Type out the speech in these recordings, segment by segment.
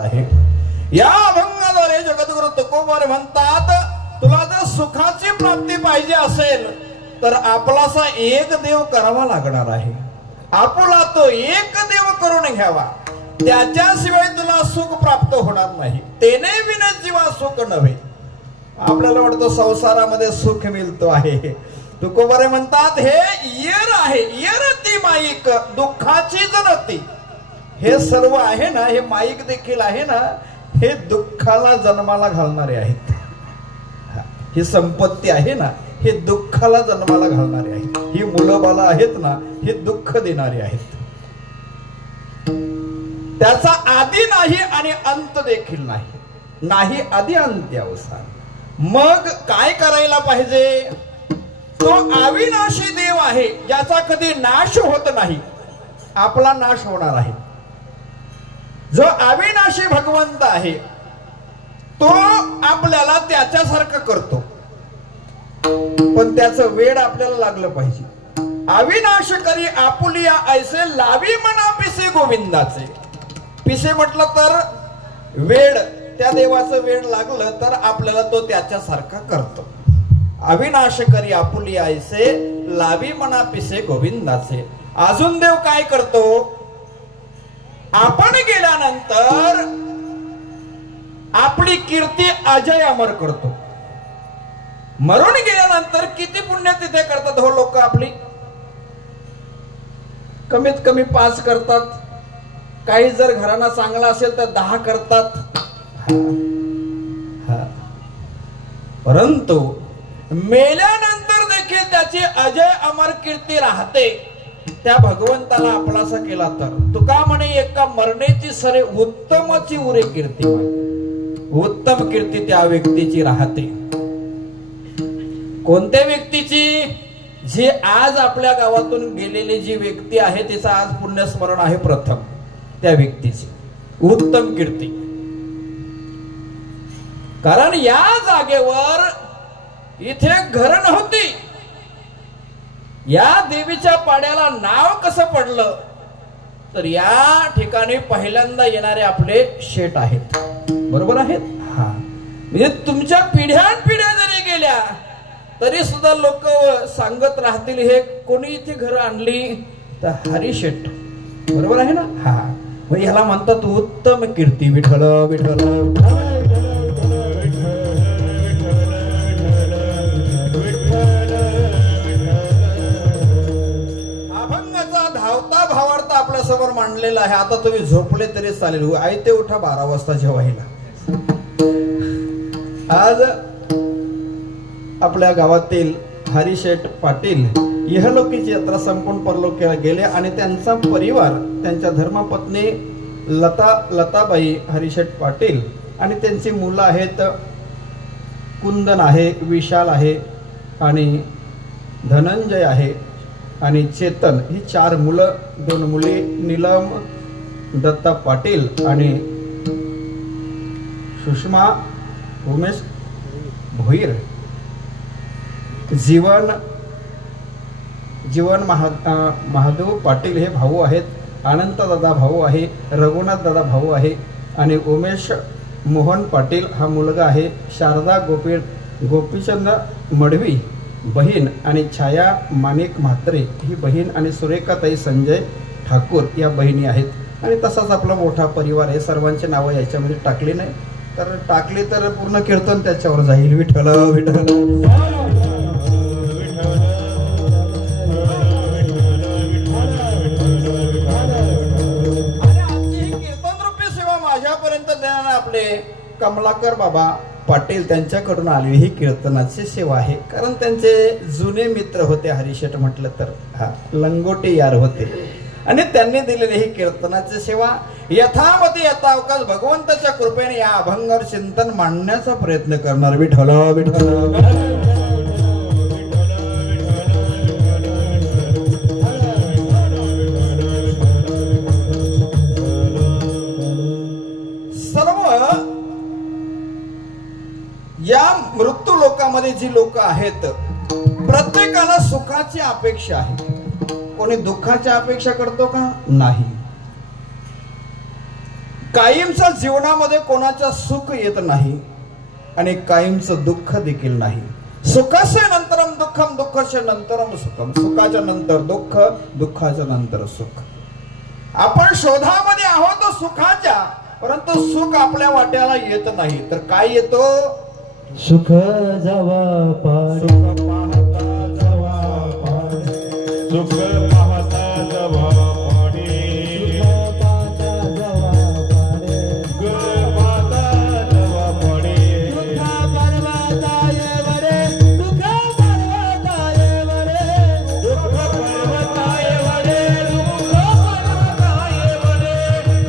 आहे। या अभंगाद्वारे जगद्गुरु तुकोबार म्हणतात, तुला जर सुखाची प्राप्ती पाहिजे असेल तर आपलासा एक देव करावा लागणार आहे। आपुला तो एक देव करून घ्यावा, त्याच्याशिवाय तुला सुख प्राप्त होणार नाही। तेने विना जीवा सुख नव्हे। आपल्याला वाटतं संसारामध्ये सुख मिळतो आहे, तुकोबारे म्हणतात हे येर आहे, येर ती माईक दुःखाची जनती। हे सर्व आहे ना, हे माईक देखील आहे ना, हे दुःखाला जन्माला घालणारे आहेत। ही संपत्ती आहे ना, हे दुःखाला जन्माला घालणारे आहेत। ही मुलं बाला आहेत ना, हे दुःख देणारे आहेत। त्याचा आदी नाही आणि अंत देखील नाही, नाही आदी अंत्य अवसान। मग काय करायला पाहिजे? तो अविनाशी देव आहे, ज्याचा कधी नाश होत नाही। आपला नाश होणार आहे। जो अविनाशी भगवंत आहे तो आपल्याला त्याच्यासारखं करतो, पण त्याचं वेड आपल्याला लागलं पाहिजे। अविनाश करी आपुलिया ऐसे लावी म्हणा पिसे गोविंदाचे। पिसे म्हटलं तर वेड, त्या देवाचं वेड लागलं तर आपल्याला तो त्याच्यासारखा करतो। अविनाश करी आपुलिया ऐसे लावी म्हणा पिसे गोविंदाचे। अजून देव काय करतो? आपण गेल्यानंतर आपली कीर्ती अजय अमर करतो। मरून गेल्यानंतर किती पुण्य तिथे करतात हो लोक आपली? कमीत कमी 5 करतात, काही जर घराणा चांगला असेल तर 10 करतात। परंतु मेल्यानंतर देखील त्याची अजय अमर कीर्ती राहते। त्या भगवंताला आपलासा केला तर तुका म्हणे एका मरण्याची सरे उत्तमची उरे कीर्ती। उत्तम कीर्ती त्या व्यक्तीची राहते। कोणत्या व्यक्तीची? जी आज आपल्या गावातून गेलेली जी व्यक्ती आहे तिचा आज पुण्यस्मरण आहे प्रथम, त्या व्यक्तीची उत्तम कीर्ती। कारण या जागेवर इथे घर नव्हती। या देवीच्या पाड्याला नाव कसं पडलं तर या ठिकाणी पहिल्यांदा येणारे आपले शेठ आहेत, बरोबर आहेत? हा, म्हणजे तुमच्या पिढ्यानपिढ्या जरी गेल्या तरी सुद्धा लोक सांगत राहतील हे कोणी इथे घर आणली तर हरी शेठ, बरोबर आहे ना? हा, मग ह्याला म्हणतात उत्तम कीर्ती। विठ्ठल विठ्ठल भावार्थ आपल्या समोर मांडलेला आहे। आता तुम्ही झोपले तरी चालेल, आयते उठा 12 वाजता जेवायला। आज आपल्या गावातील हरिशेठ पाटील इहलोकीची यात्रा संपून परलोकीला गेले आणि त्यांचा परिवार, त्यांच्या धर्मपत्नी लताबाई हरिशेठ पाटील आणि त्यांची मुलं आहेत, कुंदन आहे, विशाल आहे आणि धनंजय आहे आणि चेतन। ही 4 मुलं, 2 मुले नीलम दत्ता पाटील आणि सुषमा उमेश भोईर। जीवन महादेव पाटील हे भाऊ आहेत, अनंत दादा भाऊ आहे, रघुनाथ दादा भाऊ आहे आणि उमेश मोहन पाटील हा मुलगा आहे। शारदा गोपीचंद मडवी बहीण आणि छाया माणिक म्हात्रे ही बहीण आणि सुरेखाताई संजय ठाकूर या बहिणी आहेत। आणि तसाच आपला मोठा परिवार आहे। सर्वांची नावं याच्यामध्ये टाकली नाही, तर टाकली तर पूर्ण कीर्तन त्याच्यावर जाईल। विठ्ठल विठ्ठल कीर्तन रूपी सेवा माझ्यापर्यंत देणारे आपले कमलाकर बाबा पाटील त्यांच्याकडून आलेली ही कीर्तनाची सेवा आहे। कारण त्यांचे जुने मित्र होते हरिशेठ म्हटलं तर, हा, लंगोटे यार होते आणि त्यांनी दिलेली ही कीर्तनाची सेवा यथामती यथावकाश भगवंताच्या कृपेने या अभंगावर चिंतन मांडण्याचा प्रयत्न करणार। विठ्ठल विठ्ठल या मृत्यू लोकामध्ये जी लोक आहेत प्रत्येकाला सुखाची अपेक्षा आहे। कोणी दुःखाची अपेक्षा करतो का? नाही। कायमच्या जीवनामध्ये कोणाच्या सुख येत नाही आणि कायमचं दुःख देखील नाही. सुखाचे नंतरम दुःखम, दुःखाचे नंतरम सुखम. सुखाच्या नंतर दुःख, दुःखाच्या नंतर सुख. आपण शोधामध्ये आहोत सुखाच्या, परंतु सुख आपल्या वाट्याला येत नाही. तर काय येतो? सुख जावा पाडे, सुख पाहता जावा पाडे, सुख पाहता जावा पाडे, सुख पाहता जावा पाडे, सुख पाहता जावा पाडे. दुःख पर्वताये वरे, दुःख पर्वताये वरे, दुःख पर्वताये वडे, दुःख पर्वताये वडे,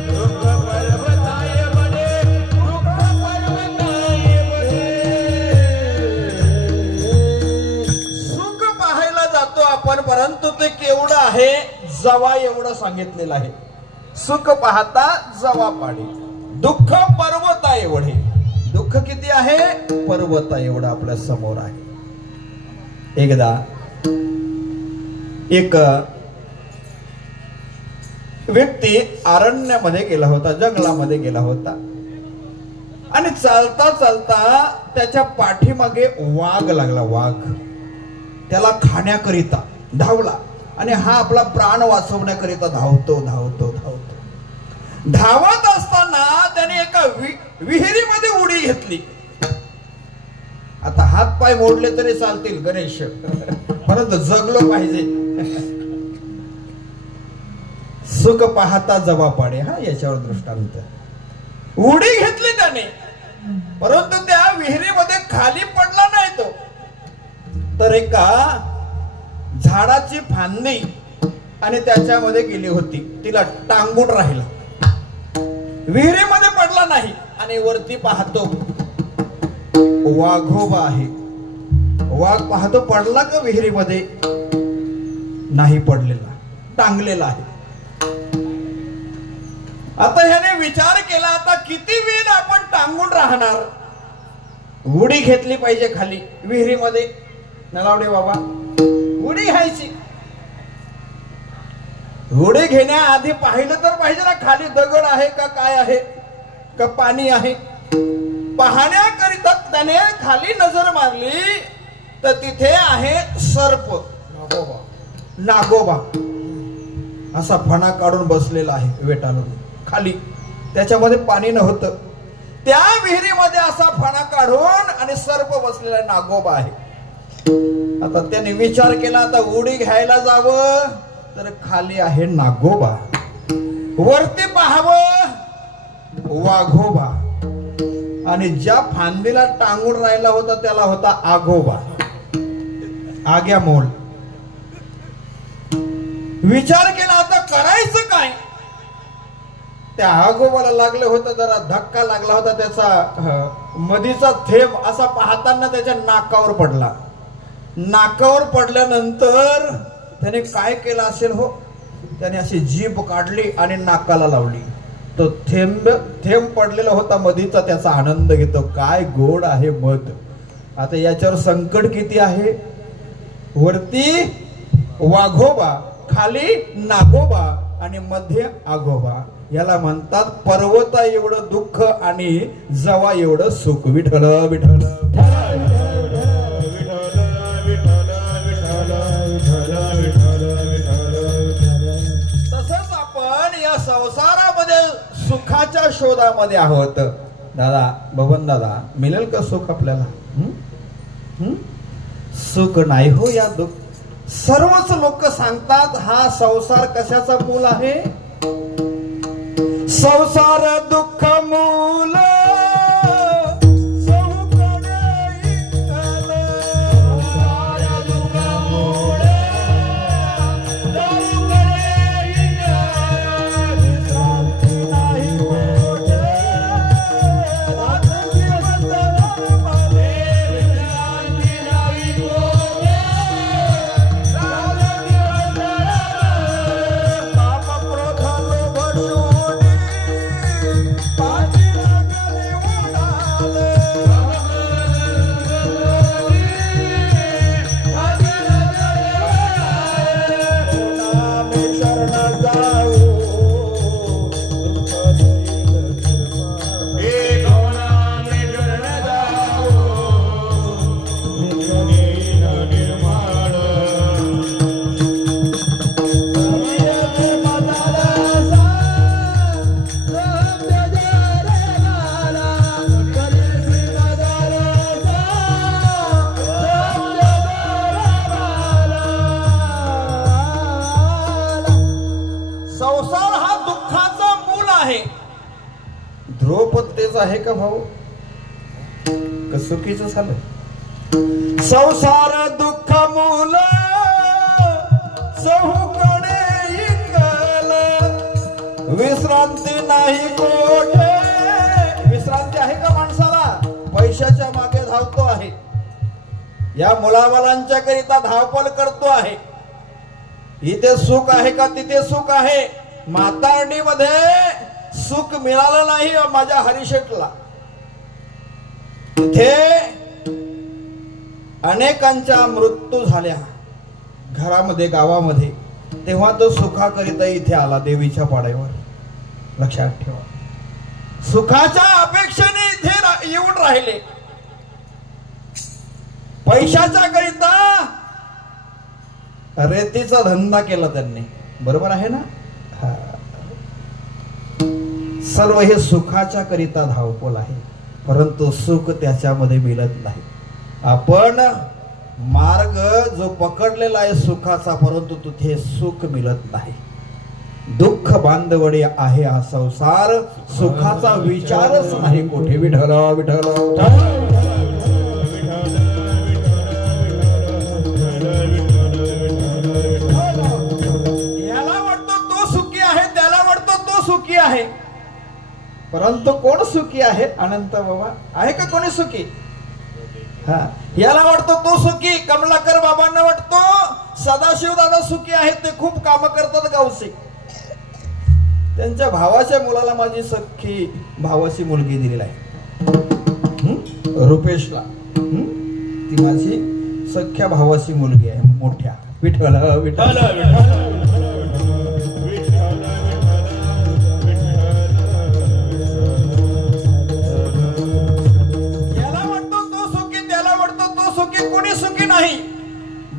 दुःख पर्वताये वडे, दुःख पर्वताये वडे. सुख पाहायला जातो आपण, परंतु ते केवढं आहे? जवा एवढं सांगितलेलं आहे. सुख पाहता जवा पाडे, दुःख पर्वता एवढे. दुःख किती आहे? पर्वता एवढं आपल्या समोर आहे. एकदा एक व्यक्ती अरण्यामध्ये गेला होता, जंगलामध्ये गेला होता आणि चालता चालता त्याच्या पाठीमागे वाघ लागला. वाघ त्याला खाण्याकरिता धावला आणि हा आपला प्राण वाचवण्याकरिता धावतो धावतो धावतो. धावत असताना त्याने एका विहिरीमध्ये उडी घेतली. आता हात पाय मोडले तरी चालतील गणेश, परंतु जगलो पाहिजे. सुख पाहता जवा पाडे, हा याच्यावर दृष्टांत. उडी घेतली त्याने, परंतु त्या विहिरीमध्ये खाली पडला नाही तो, तर एका झाडाची फांदी आणि त्याच्यामध्ये गेली होती, तिला टांगून राहिला. विहिरीमध्ये पडला नाही आणि वरती पाहतो वाघोबा आहे. वाघ पाहतो, पडला का विहिरीमध्ये? नाही पडलेला, टांगलेला आहे. आता ह्याने विचार केला, आता किती वेळ आपण टांगून राहणार? उडी घेतली पाहिजे खाली विहिरीमध्ये. नलावडे बाबा, उडी घ्यायची. उडी घेण्याआधी पाहिलं तर पाहिजे ना, खाली दगड आहे का, काय आहे का, पाणी आहे. पाहण्याकरिता त्याने खाली नजर मारली तर तिथे आहे सर्प, नागोबा असा फणा काढून बसलेला आहे वेटाळून खाली. त्याच्यामध्ये पाणी नव्हतं, त्या विहिरीमध्ये असा फणा काढून आणि सर्प बसलेला नागोबा आहे. आता त्याने विचार केला, आता उडी घ्यायला जावं तर खाली आहे नागोबा, वरती पाहावं वाघोबा, आणि ज्या फांदीला टांगून राहिला होता त्याला होता आगोबा, आग्या मोल. विचार केला, आता करायचं काय? त्या आगोबाला लागलं होतं, जरा धक्का लागला होता, त्याचा मधीचा थेंब असा पाहताना त्याच्या नाकावर पडला. नाकावर पडल्यानंतर त्याने काय केलं असेल हो, त्याने अशी जीभ काढली आणि नाकाला लावली. तो थेंब पडलेला होता मधीचा, त्याचा आनंद घेतो. काय गोड आहे मध. आता याच्यावर संकट किती आहे? वरती वाघोबा, खाली नागोबा आणि मध्ये आगोबा. याला म्हणतात पर्वता एवढं दुःख आणि जवा एवढं सुख. विठ्ठल विठ्ठल तसंच आपण या संसारामध्ये सुखाच्या शोधामध्ये आहोत. दादा, बबन दादा, मिळेल का सुख आपल्याला? सुख नाही हो या दुःख. सर्वच लोक सांगतात हा संसार कशाचा मूल आहे? संसार दुःख मूल पा रोप तेच आहे का भाऊ? का सुखीच झालं? संसार दुःख मूल चहूकडे इंगल, विश्रांती नाही कोठे. विश्रांती आहे का माणसाला? पैशाच्या मागे धावतो आहे, या मुलाबालांच्या करिता धावपळ करतो आहे. इथे सुख आहे का? तिथे सुख आहे. म्हातारडीमध्ये सुख मिळालं नाही माझ्या हरिशेठला. तिथे अनेकांच्या मृत्यू झाल्या घरामध्ये, गावामध्ये. तेव्हा तो सुखाकरिता इथे आला देवीच्या पाड्यावर. लक्षात ठेवा, सुखाच्या अपेक्षेने इथे येऊन राहिले. पैशाच्या करिता रेतीचा धंदा केला त्यांनी. बरोबर आहे ना? सर्व हे सुखाच्या करिता धावपळ आहे, परंतु सुख त्याच्यामध्ये मिळत नाही. आपण मार्ग जो पकडलेला आहे सुखाचा, परंतु तिथे सुख मिळत नाही. दुःख बांधवडे आहे हा संसार, सुखाचा विचारच नाही कोठे. विठ्ठल विठ्ठल. सुखी आहे, परंतु कोण सुखी आहे? अनंत बाबा आहे का कोणी सुखी? हा, याला वाटतो तो सुखी. कमलाकर बाबांना वाटतो सदाशिव दादा सुखी आहेत, ते खूप काम करतात गावचे. त्यांच्या भावाच्या मुलाला माझी सख्खी भावाची मुलगी दिलेली आहे, रुपेशला. ती माझी सख्ख्या भावाची मुलगी आहे, मोठ्या. विठ्ठल विठ्ठल. कोणी सुखी नाही.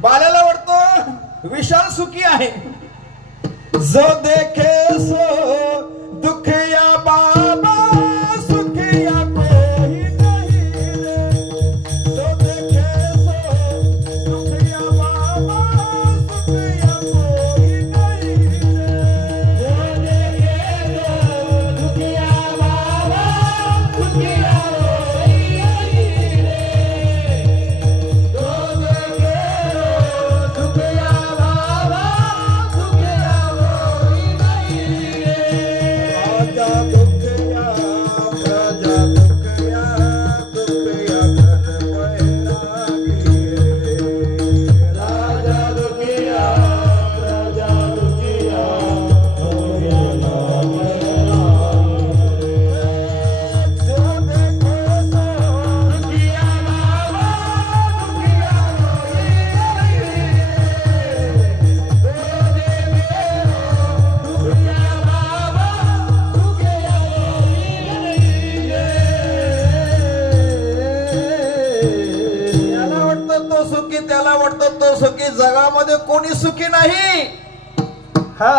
बाल्याला वाटतो विशाल सुखी आहे. जो देखे सो दुखिया बाबा, सुखिया कोई नहीं रे. जो देखे सो दुखिया बाबा, सुखिया कोई नहीं रे. जो देखे सो दुखिया बाबा, सुखिया कोई नहीं रे. जगामध्ये कोणी सुखी नाही. हा,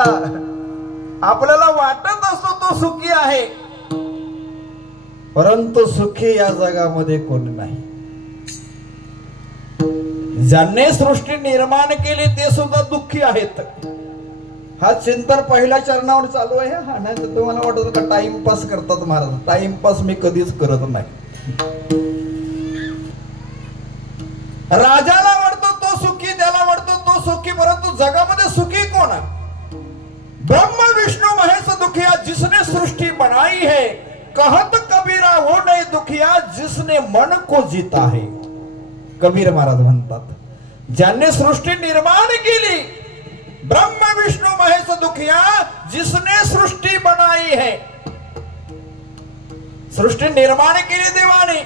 आपल्याला वाटत असतो तो सुखी आहे, परंतु सुखी या जगामध्ये कोणी नाही. ज्यांनी सृष्टी निर्माण केली ते सुद्धा दुःखी आहेत. हा चिंतन पहिल्या चरणावर चालू आहे. हा, नाही तर तुम्हाला वाटत का टाइमपास करतात महाराज? टाइमपास मी कधीच करत नाही. राजाला वाटतो तो सुखी, त्याला वाटतो तो सुखी, परंतु जगामध्ये सुखी कोण? ब्रह्म विष्णु महेश दुखिया जिसने सृष्टी बनाई है, कहत कबीरा वो नहीं दुखिया जिसने मन को जीता है. कबीर महाराज म्हणतात, ज्यांनी सृष्टी निर्माण केली, ब्रह्म विष्णु महेश दुखिया जिसने सृष्टी बनाई है. सृष्टी निर्माण केली देवाने.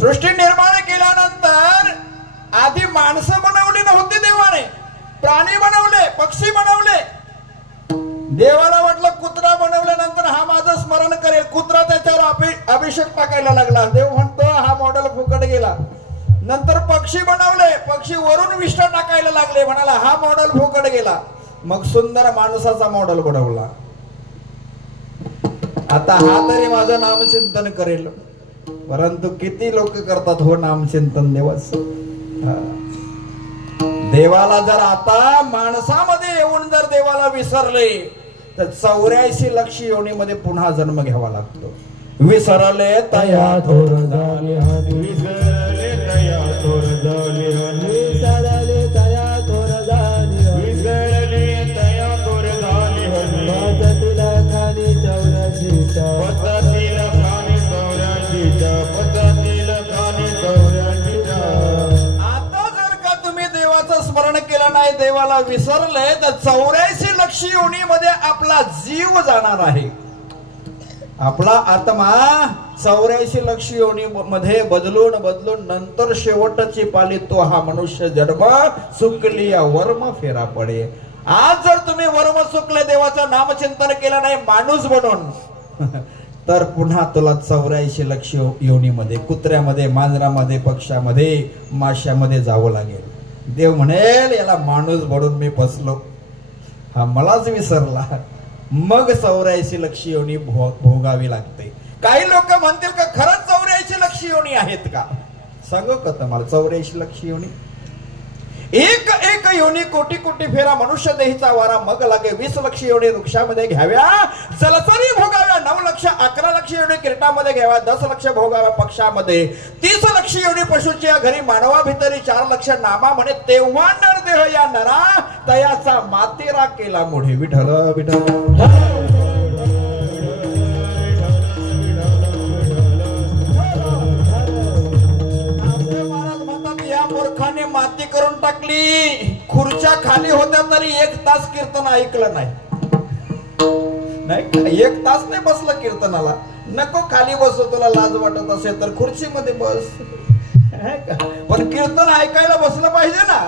सृष्टी निर्माण केल्यानंतर आधी माणसं बनवली नव्हती देवाने, प्राणी बनवले, पक्षी बनवले. देवाला वाटलं कुत्रा बनवल्यानंतर हा माझं स्मरण करेल, कुत्रा त्याच्यावर अभिषेक टाकायला लागला. देव म्हणतो हा मॉडेल फुकट गेला. नंतर पक्षी बनवले, पक्षी वरून विष्ठा टाकायला लागले, म्हणाला हा मॉडेल फुकट गेला. मग सुंदर माणसाचा मॉडेल बनवला. आता हा तरी माझं नामचिंतन करेल, परंतु किती लोक करतात हो नामचिंतन देवाचं? देवाला जर आता माणसामध्ये येऊन जर देवाला विसरले तर 84 लक्ष योनीमध्ये पुन्हा जन्म घ्यावा लागतो. विसरले तया थोर झाली हनी, विसरले तया थोर झाली हनी, विसरले तया थोर झाली हनी, विसरले तया थोर झाली हनी, पततील खाली 84च्या, पततील खाली 84च्या, पततील खाली 84च्या. आता जर का तुम्ही देवाचं स्मरण केलं नाही, देवाला विसरले, तर 84 लक्ष योनीमध्ये आपला जीव जाणार आहे. आपला आत्मा 84 लक्ष योनी मध्ये बदलून बदलून नंतर शेवटची पाली तो हा मनुष्य जन्म चुकली वर्म फेरा पडे. आज जर तुम्ही वर्म चुकले, देवाचं नामचिंतन केलं नाही माणूस बनून, तर पुन्हा तुला 84 लक्ष योनीमध्ये, कुत्र्यामध्ये, मांजरामध्ये, पक्षामध्ये, माश्यामध्ये जावं लागेल. देव म्हणेल याला माणूस बनून मी फसलो, हा मलाच विसरला. मग 84 लक्ष योनी भोगावी लागते. काही लोक म्हणतील का खरंच 84 लक्ष योनी आहेत का? सांगू का तुम्हाला 84 लक्ष योनी? एक एक योनी कोटी कोटी फेरा मनुष्य देहीचा वारा मग लागे. 20 लक्ष योनी वृक्षामध्ये घ्याव्या, जलचरी भोगाव्या. 9 लक्ष 11 लक्ष योनी किरटामध्ये घ्याव्या. 10 लक्ष भोगाव्या पक्षामध्ये. 30 लक्ष योनी पशुच्या घरी मानवा भितरी. 4 लक्ष नामा म्हणे तेव्हा नरदेह या नरा तयाचा मातेरा केला मोढे. विठ्ठल विठ्ठल मूर्खाने माती करून टाकली. खुर्च्या खाली होत्या तरी 1 तास कीर्तन ऐकलं नाही. नाही 1 तास नाही बसलं कीर्तनाला. नको खाली बसू, तुला लाज वाटत असेल तर खुर्चीमध्ये बस. पण कीर्तन ऐकायला बसलं पाहिजे ना.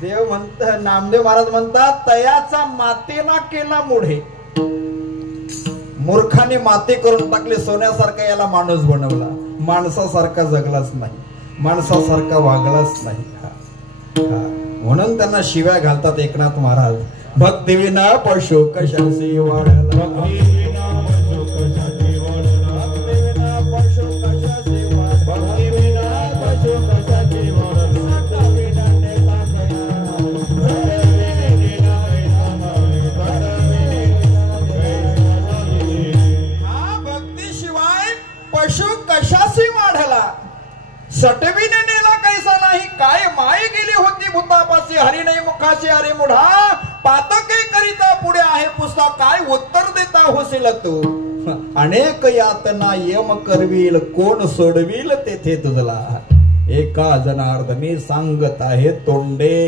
देव म्हणत, नामदेव महाराज म्हणतात तयाचा मातेना केला मुढे. मूर्खाने माती करून टाकली. सोन्यासारखा याला माणूस बनवला, माणसासारखा जगलाच नाही, माणसासारखा वागलाच नाही. म्हणून त्यांना शिव्या घालतात एकनाथ महाराज. भक्तिविना पशु कशासी वाढला, भक्तिविना पशु कशासी वाढला, भक्तिविना पशु कशासी वाढला, भक्तिविना पशु कशासी वाढला, सटविना नेला हा भक्तीशिवाय पशु कशासी वाढला. सटविने नेला कैसा नाही. काय माय गेली होती भूतापासी. हरी नाही मुखाशी हरी मुढा. पातके करिता पुढे आहे पुस्ता. काय उत्तर देता होशील तू. अनेक यातना यम करवील. कोण सोडवील तेथे तुझला. एका जनार्दनी सांगत आहे तोंडे.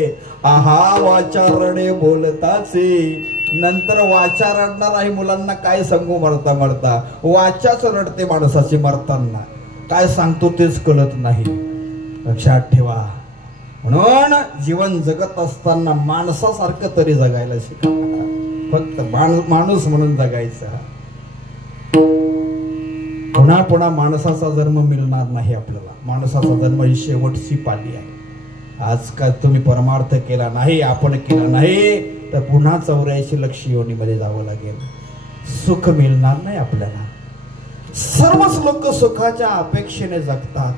आहा वाचारणे बोलताचे. नंतर वाचा रडणार आहे. मुलांना काय सांगू मरता मरता. वाचाच रडते माणसाची मरताना. काय सांगतो तेच कळत नाही. लक्षात ठेवा. म्हणून जीवन जगत असताना माणसासारखं तरी जगायला शिका. फक्त माणूस म्हणून जगायचं. पुन्हा पुन्हा माणसाचा जन्म मिळणार नाही आपल्याला. माणसाचा जन्म ही शेवटची पाली आहे. आज काय तुम्ही परमार्थ केला नाही, आपण केला नाही, तर पुन्हा 84 लक्ष योनीमध्ये जावं लागेल. सुख मिळणार नाही आपल्याला. सर्वच लोक सुखाच्या अपेक्षेने जगतात,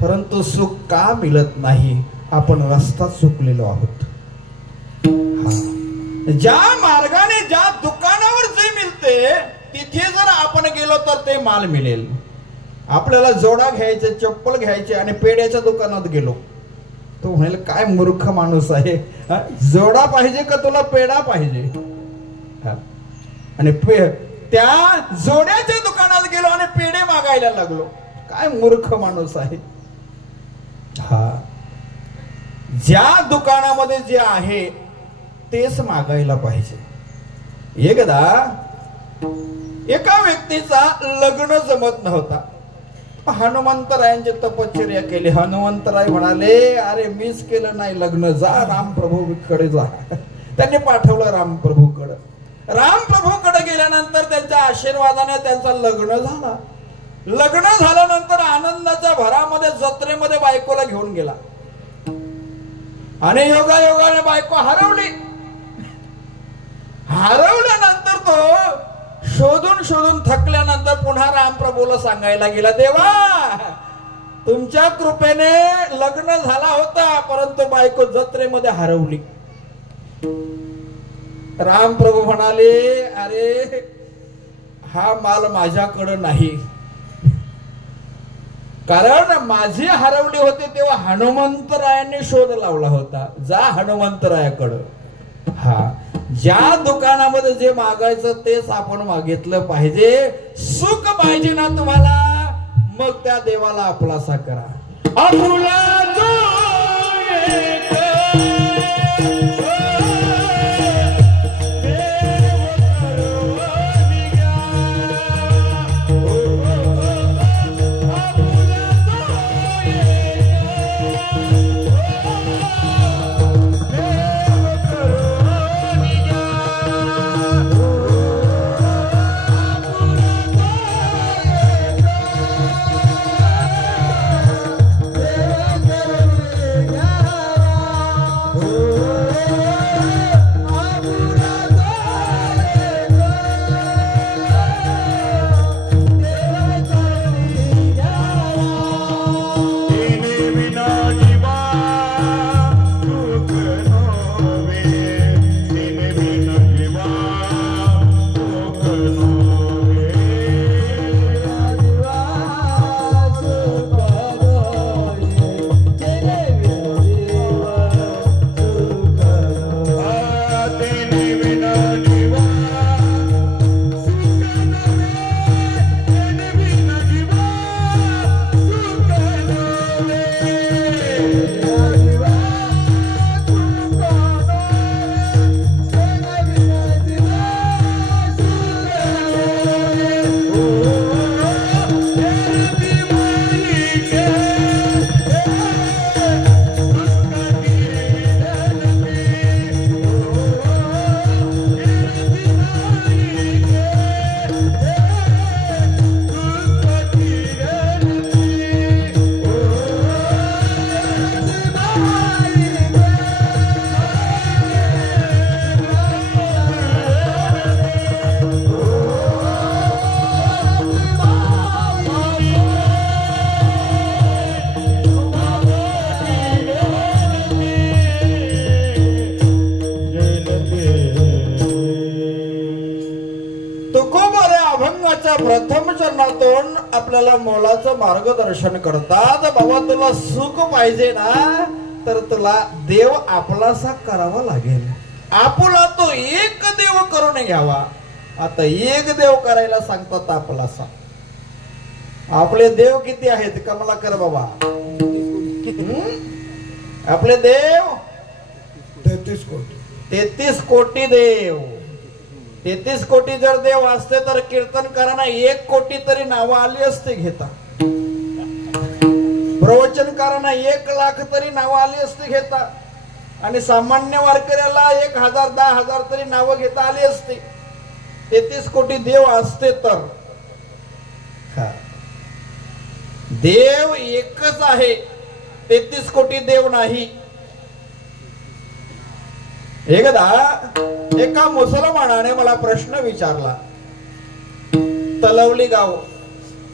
परंतु सुख का मिळत नाही? आपण रस्ता चुकलेलो आहोत. ज्या मार्गाने, ज्या दुकानावर जे मिळते तिथे जर आपण गेलो तर ते माल मिळेल. आपल्याला जोडा घ्यायचे, चप्पल घ्यायचे आणि पेड्याच्या दुकानात गेलो, तो म्हणेल काय मूर्ख माणूस आहे. जोडा पाहिजे का तुला पेडा पाहिजे? आणि त्या जोड्याच्या दुकानात गेलो आणि पेढे मागायला लागलो. काय मूर्ख माणूस आहे. ज्या दुकानामध्ये जे आहे तेच मागायला पाहिजे. एकदा एका व्यक्तीचा लग्न जमत नव्हता. हनुमंतरायांची तपश्चर्या केली. हनुमंतराय म्हणाले अरे मीच केलं नाही लग्न, जा रामप्रभूकडे जा. त्यांनी पाठवलं रामप्रभूकडे. रामप्रभूकडे गेल्यानंतर त्यांच्या आशीर्वादाने त्यांचं लग्न झाला. लग्न झाल्यानंतर आनंदाच्या भरामध्ये जत्रेमध्ये बायकोला घेऊन गेला आणि योगायोगाने बायको हरवली. हरवल्यानंतर तो शोधून शोधून थकल्यानंतर पुन्हा रामप्रभूला सांगायला गेला, देवा तुमच्या कृपेने लग्न झाला होता, परंतु बायको जत्रेमध्ये हरवली. रामप्रभू म्हणाले, अरे हा माल माझ्याकडं नाही, कारण माझे हरवले होते तेव्हा हनुमंतरायांनी शोध लावला होता. जा हनुमंतरायाकडं. हा, ज्या दुकानामध्ये जे मागायचं तेच आपण मागितलं पाहिजे. सुख पाहिजे ना तुम्हाला, मग त्या देवाला आपलासा करा. आपुला जो एक प्रथम चरणातून आपल्याला मोलाचं मार्गदर्शन करतात. बाबा तुला सुख पाहिजे ना, तर तुला देव आपलासा करावा लागेल. आपुला तो एक देव करून घ्यावा. आता एक देव करायला सांगतात आपलासा. आपले देव किती आहेत कमलाकर बाबा? आपले देव 33 कोटी. 33 कोटी देव. 33 कोटी जर देव असते तर कीर्तनकारांना 1 कोटी तरी नावं आली असते घेता. प्रवचनकारांना 1 लाख तरी नावं आली असते घेता. आणि सामान्य वारकऱ्याला 1000 10,000 तरी नावं घेता आली असते. 33 कोटी देव असते तर. देव एकच आहे, 33 कोटी देव नाही. एकदा एका मुसलमानाने मला प्रश्न विचारला. तलवली गाव,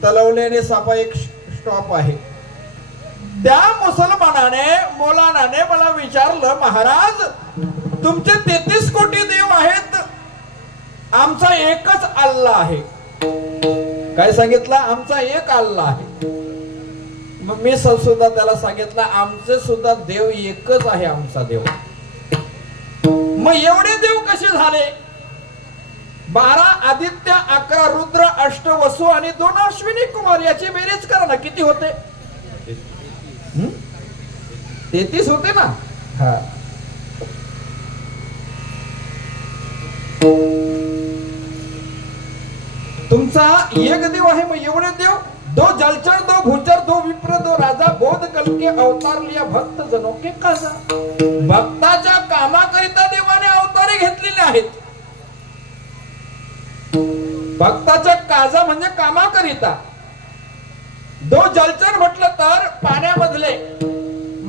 तलवली आणि सापा एक स्टॉप आहे. त्या मुसलमानाने मौलानाने मला विचारलं, महाराज तुमचे 33 कोटी देव आहेत, आमचा एकच अल्लाह आहे. काय सांगितलं? आमचा एक अल्लाह आहे. मग मी सुद्धा त्याला सांगितलं, आमचे सुद्धा देव एकच आहे, आमचा देव. मग एवढे देव कसे झाले? 12 आदित्य, 11 रुद्र, 8 वसु आणि 2 अश्विनी कुमार, याची बेरीज करा ना, किती होते? 33 होते ना. हा, तुमचा एक देव आहे. मग एवढे देव, 2 जलचर, 2 भूचर, 2 विप्र, 2 राजा, बोध कलके अवतार लिया भक्त जनों के काजा. भक्ताच्या कामाकरिता देवाने अवतारे घेतलेले आहेत. भक्ताच्या काजा म्हणजे कामाकरिता. 2 जलचर म्हटलं तर पाण्यामधले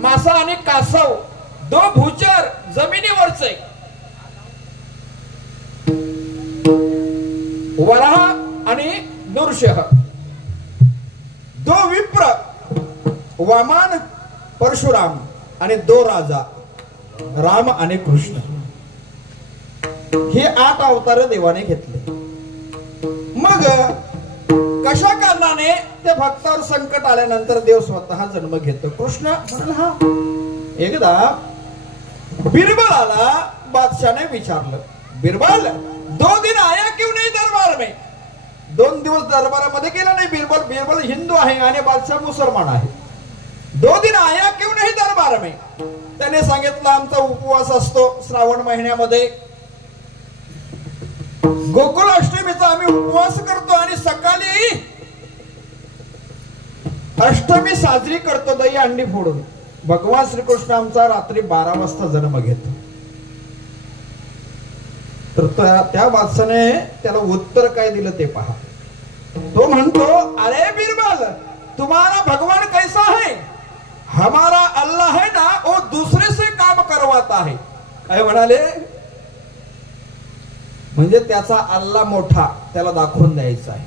मासा आणि कासव. 2 भूचर जमिनीवरचे, वराह आणि नृसिंह. 2 विप्र, वामन परशुराम आणि 2 राजा, राम आणि कृष्ण. हे 8 अवतार देवाने घेतले. मग कशा कारणाने त्या भक्तावर संकट आल्यानंतर देव स्वतः जन्म घेतो. कृष्ण म्हणाला, एकदा बिरबलाला बादशाने विचारलं, बिरबल 2 दिन आया क्यों नहीं दरबार में. 2 दिवस दरबारामध्ये गेला नाही बिरबल. बिरबल हिंदू आहे आणि बादशाह मुसलमान आहे. 2 दिन आया क्यों नहीं दरबार में. त्याने सांगितलं, आमचा उपवास असतो श्रावण महिन्यामध्ये, गोकुल अष्टमीचा आम्ही उपवास करतो आणि सकाळी अष्टमी साजरी करतो दही अंडी फोडून. भगवान श्रीकृष्ण आमचा रात्री 12 वाजता जन्म घेतो. तर त्या बादशाने त्याला उत्तर काय दिलं ते पहा. तो म्हणतो, अरे बिरबल, तुम्हारा भगवान कैसा है. हमारा अल्लाह है ना वो दूसरे से काम करवाता है. काय म्हणाले, म्हणजे त्याचा अल्लाह मोठा त्याला दाखवून द्यायचा आहे.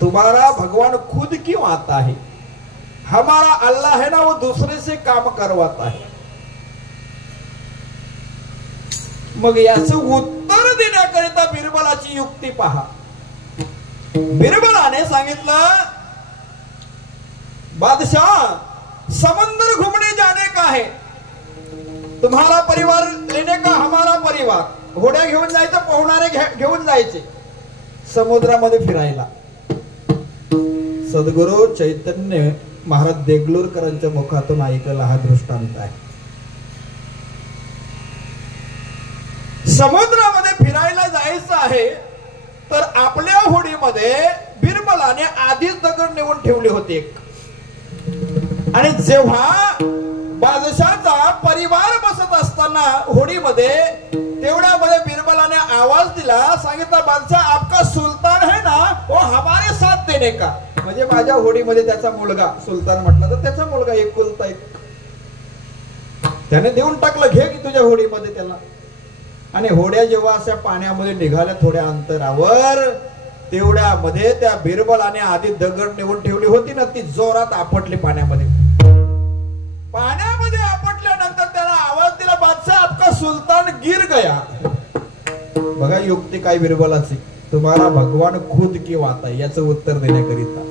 तुम्हारा भगवान खुद क्यों आता है. हमारा अल्लाह है ना वो दूसरे से काम करवाता है. मग याचं उत्तर देण्याकरिता बिरबलाची युक्ती पहा. बिरबलाने सांगितलं, बादशाह समंदर घूमने जाने का है. तुम्हारा परिवार लेने का हमारा परिवार. घोड्या घेऊन जायचं, पोहणारे घेऊन जायचे समुद्रामध्ये फिरायला. सद्गुरु चैतन्य महाराज देगलूरकरांच्या मुखातून ऐकला हा दृष्टांत आहे. समुद्रामध्ये फिरायला जायचं आहे तर आपल्या होडीमध्ये बिरबलाने आधीच दगड नेऊन ठेवले होते. आणि जेव्हा बादशाहचा परिवार बसत असताना होडीमध्ये, तेवढ्यामध्ये बिरबलाने आवाज दिला, सांगितलं, बादशाह आपका सुलतान है ना वो हमारे साथ देने का. म्हणजे माझ्या होडीमध्ये त्याचा मुलगा, सुलतान म्हटलं तर त्याचा मुलगा एकुलता एक, त्याने देऊन टाकलं, घे की तुझ्या होडीमध्ये त्याला. आणि होड्या जेव्हा अशा पाण्यामध्ये निघाल्या थोड्या अंतरावर, तेवढ्यामध्ये त्या बिरबलाने आधी दगड नेऊन ठेवली होती ना, ती जोरात आपटली पाण्यामध्ये. पाण्यामध्ये आपटल्यानंतर त्याला आवाज दिला, बादशाह आपका सुलतान गिर गया. बघा युक्ती काय बिरबलाची. तुम्हारा भगवान खुद क्यों आता है याचं उत्तर देण्याकरिता.